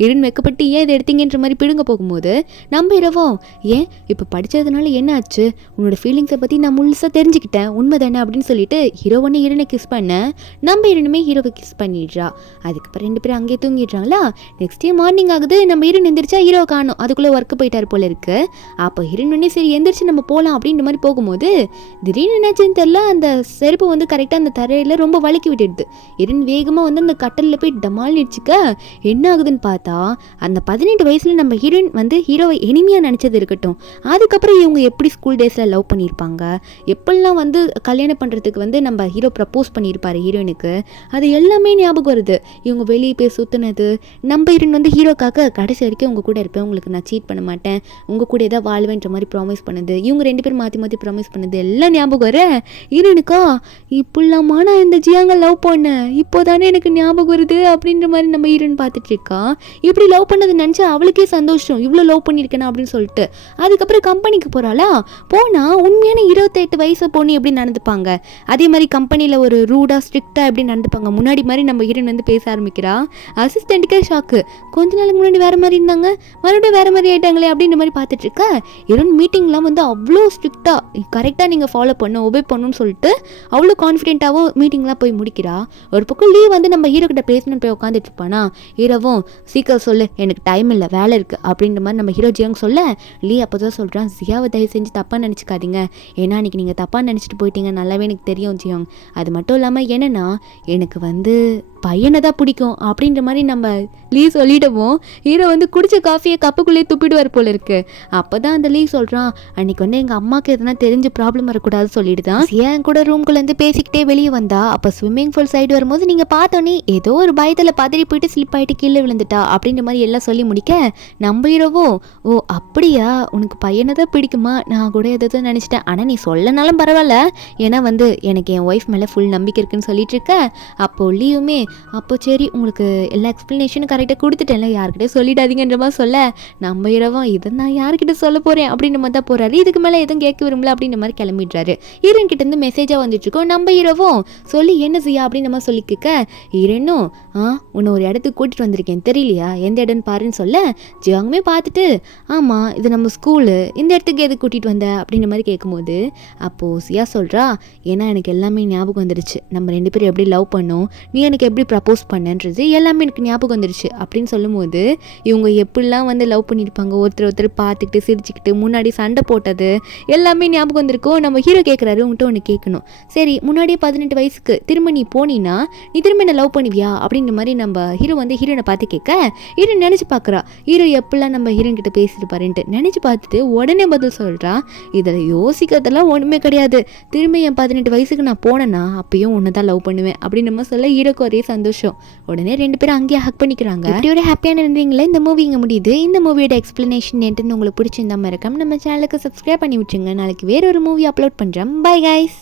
இருந்து வைக்கப்பட்டு ஏன் இதை எடுத்தீங்கன்ற மாதிரி பிடுங்க போகும்போது நம்ம ஹீரோவோ ஏன் இப்போ படித்ததுனால என்ன ஆச்சு, உன்னோட ஃபீலிங்ஸை பற்றி நான் முழுசாக தெரிஞ்சுக்கிட்டேன் உண்மை தானே அப்படின்னு சொல்லிட்டு ஹீரோ ஒன்று ஹீரோனை கிஸ் பண்ண நம்ம ஹீரோனுமே ஹீரோவை கிஸ் பண்ணிடுறா. அதுக்கப்புறம் 2 பேரும் அங்கேயே தூங்கிடுறாங்களா. நெக்ஸ்ட் டே மார்னிங் ஆகுது, நம்ம ஹீரோன் எந்திரிச்சா ஹீரோ காணும், அதுக்குள்ளே ஒர்க்கு போயிட்டார் போல இருக்கு. அப்போ ஹீரோனே சரி எந்திரிச்சு நம்ம போகலாம் அப்படின்ற மாதிரி போகும்போது திடீர்னு என்னாச்சுன்னு தெரியல, அந்த செருப்பு வந்து கரெக்டாக அந்த தரையில் ரொம்ப வலிக்கி விட்டுடுது. ஹீரோன் வேகமாக வந்து அந்த கட்டலில் போய் டமால் நிடிச்சுக்க என்ன ஆகுதுன்னு பார்த்தா அந்த 18 வயசில் நம்ம ஹீரோயின் வந்து ஹீரோவை எனிமையாக நினச்சது இருக்கட்டும், அதுக்கப்புறம் இவங்க எப்படி ஸ்கூல் டேஸில் லவ் பண்ணியிருப்பாங்க, எப்பெல்லாம் வந்து கல்யாணம் பண்ணுறதுக்கு வந்து நம்ம ஹீரோ ப்ரப்போஸ் பண்ணியிருப்பாரு ஹீரோயினுக்கு, அது எல்லாமே ஞாபகம் வருது. இவங்க வெளியே போய் சுற்றுனது, நம்ம ஹீரோயின் வந்து ஹீரோக்காக கடைசி வரைக்கும் உங்கள் கூட இருப்பேன், உங்களுக்கு நான் சீட் பண்ண மாட்டேன், உங்கள் கூட ஏதாவது வாழ்வேன்ற மாதிரி ப்ராமிஸ் பண்ணுது, இவங்க 2 பேரும் மாற்றி ப்ராமிஸ் பண்ணுது எல்லாம் ஞாபகம் வர ஹீரோயினுக்கா இப்படிலாமா நான் இந்த ஜியாங்க லவ் பண்ணேன், இப்போ தானே எனக்கு ஞாபகம் வருது அப்படின்ற மாதிரி நம்ம ஹீரோயின் பார்த்துட்டு இருக்கா. இப்படி லவ் பண்ணது நினச்சா அவளுக்கே சந்தோஷம், இவ்வளோ லவ் பண்ணியிருக்கேனா அப்படின்னு சொல்லிட்டு அதுக்கப்புறம் கம்பெனிக்கு போகிறாளா. போனால் உண்மையான 28 வயசு பொண்ணு எப்படி நடந்துப்பாங்க, அதே மாதிரி கம்பெனியில் ஒரு ரூடாக ஸ்ட்ரிக்டாக எப்படி நடந்துப்பாங்க, முன்னாடி மாதிரி நம்ம ஹீரோயின் வந்து பேச ஆரம்பிக்கிறா. அசிஸ்டண்ட்டுக்கே ஷாக்கு, கொஞ்ச நாளுக்கு முன்னாடி வேறு மாதிரி இருந்தாங்க மறுபடியும் வேறு மாதிரி ஆகிட்டாங்களே அப்படின்ற மாதிரி பார்த்துட்டு இருக்க. ஹீரோயின் மீட்டிங்லாம் வந்து அவ்வளோ ஸ்ட்ரிக்டாக கரெக்டாக நீங்கள் ஃபாலோ பண்ணணும் ஒபே பண்ணணும்னு சொல்லிட்டு அவ்வளோ கான்ஃபிடென்ட்டாகவும் மீட்டிங்லாம் போய் முடிக்கிறா. ஒரு பக்கம் லீவ் வந்து நம்ம ஹீரோ கிட்ட பேசணும்னு போய் உட்காந்துட்டு இருப்பானா, ஹீரோவும் சீக்கிரம் சொல்லு எனக்கு டைம் இல்லை வேலை இருக்குது அப்படின்ற மாதிரி நம்ம ஹீரோ ஜியாங் சொல்ல லீ அப்போ தான் சொல்கிறான், ஜியாவை தயவு செஞ்சு தப்பாக நினச்சிக்காதீங்க, ஏன்னா அன்றைக்கி நீங்கள் தப்பாக நினச்சிட்டு போயிட்டீங்க நல்லாவே எனக்கு தெரியும் ஜியாங், அது மட்டும் இல்லாமல் என்னென்னா எனக்கு வந்து பையனை தான் பிடிக்கும் அப்படின்ற மாதிரி நம்ம லீ சொல்லிடுவோம். ஹீரோ வந்து குடிச்ச காஃபியை கப்புக்குள்ளேயே துப்பிடுவார் போல இருக்கு. அப்போ தான் அந்த லீ சொல்கிறான், அன்றைக்கி வந்து எங்கள் அம்மாவுக்கு எதனா தெரிஞ்ச ப்ராப்ளம் வரக்கூடாது சொல்லிடுதான் ஏன் கூட ரூம்குள்ளேருந்து பேசிக்கிட்டே வெளியே வந்தா. அப்போ ஸ்விம்மிங் பூல் சைடு வரும்போது நீங்கள் பார்த்தோன்னே ஏதோ ஒரு பயத்தில் பதறி போயிட்டு ஸ்லிப் ஆகிட்டு கீழே விழுந்துட்டா அப்படின்ற மாதிரி எல்லாம் சொல்லி முடிக்க நம்ம ஹீரோவோ ஓ அப்படியா உனக்கு பையனை தான் பிடிக்குமா, நான் கூட எதோ நினச்சிட்டேன், ஆனால் நீ சொல்லனாலும் பரவாயில்ல, ஏன்னா வந்து எனக்கு என் ஒய்ஃப் மேலே ஃபுல் நம்பிக்கை இருக்குன்னு சொல்லிட்டு இருக்க. அப்போ லீவுமே அப்போ சரி உங்களுக்கு எல்லா எக்ஸ்ப்ளனேஷனும் கரெக்டாக கொடுத்துட்டேன்ல யார்கிட்டே சொல்லிடாதீங்கன்ற மாதிரி சொல்ல நம்ம ஹீரோவும் இதை நான் யார்கிட்ட சொல்ல போகிறேன் அப்படின்ற மாதிரி தான் போகிறாரு. இதுக்கு மேலே எதுவும் கேட்க விரும்பல அப்படின்ற மாதிரி கிளம்பிடுறாரு. ஹீரோயின் கிட்டேருந்து மெசேஜாக வந்துட்டுருக்கோம். நம்ம ஹீரோவும் சொல்லி என்ன செய்யா அப்படின்ற மாதிரி சொல்லி கேட்க ஹீரோனும் உன்னை ஒரு இடத்துக்கு கூட்டிகிட்டு வந்திருக்கேன் தெரியலையா எந்த இடம்னு பாருன்னு சொல்ல ஜியாங்குமே பார்த்துட்டு ஆமாம் இது நம்ம ஸ்கூலு, இந்த இடத்துக்கு எது கூட்டிகிட்டு வந்த அப்படின்ற மாதிரி கேட்கும்போது அப்போது சியா சொல்கிறா, ஏன்னா எனக்கு எல்லாமே ஞாபகம் வந்துடுச்சு, நம்ம 2 பேரும் எப்படி லவ் பண்ணோம், நீ எனக்கு எப்படி ப்ரப்போஸ் பண்ணன்றது எல்லாமே எனக்கு ஞாபகம் வந்துடுச்சு அப்படின்னு சொல்லும்போது இவங்க எப்படிலாம் வந்து லவ் பண்ணியிருப்பாங்க, ஒருத்தர் பார்த்துக்கிட்டு சிரிச்சுக்கிட்டு முன்னாடி சண்டை போட்டது எல்லாமே ஞாபகம் வந்திருக்கும். நம்ம ஹீரோ கேட்குறாரு, உங்கள்கிட்ட ஒன்று கேட்கணும், சரி முன்னாடியே 18 வயசுக்கு திரும்ப நீ போனீன்னா நீ திரும்ப என்ன லவ் பண்ணுவியா அப்படின்ற மாதிரி நம்ம ஹீரோ வந்து ஹீரோனை பார்த்து கேட்க ஹீரோ நினச்சி பார்க்குறா, ஹீரோ எப்படிலாம் நம்ம ஹீரோன் கிட்ட பேசிட்டு பாருன்ட்டு நினச்சி பார்த்துட்டு உடனே பதில் சொல்கிறா, இதில் யோசிக்கிறதெல்லாம் ஒன்றுமே கிடையாது, திரும்ப என் 18 வயசுக்கு நான் போனேன்னா அப்பயும் உன்னை தான் லவ் பண்ணுவேன் அப்படின்னு நம்ம சொல்ல ஹீரோக்கு ஒரே சந்தோஷம். உடனே 2 பேரும் அங்கேயே ஹக் பண்ணிக்கிறாங்க. இப்படி ஒரு ஹாப்பியான இருந்தீங்களா இந்த மூவி இங்கே முடியுது. இந்த மூவியோட எக்ஸ்பிளனேஷன் என்னன்னு உங்களுக்கு பிடிச்சிருந்தா மறக்காம நம்ம சேனலுக்கு சப்ஸ்கிரைப் பண்ணி விட்டுருங்க. நாளைக்கு வேற ஒரு மூவி அப்லோட் பண்ணுறேன். Bye guys.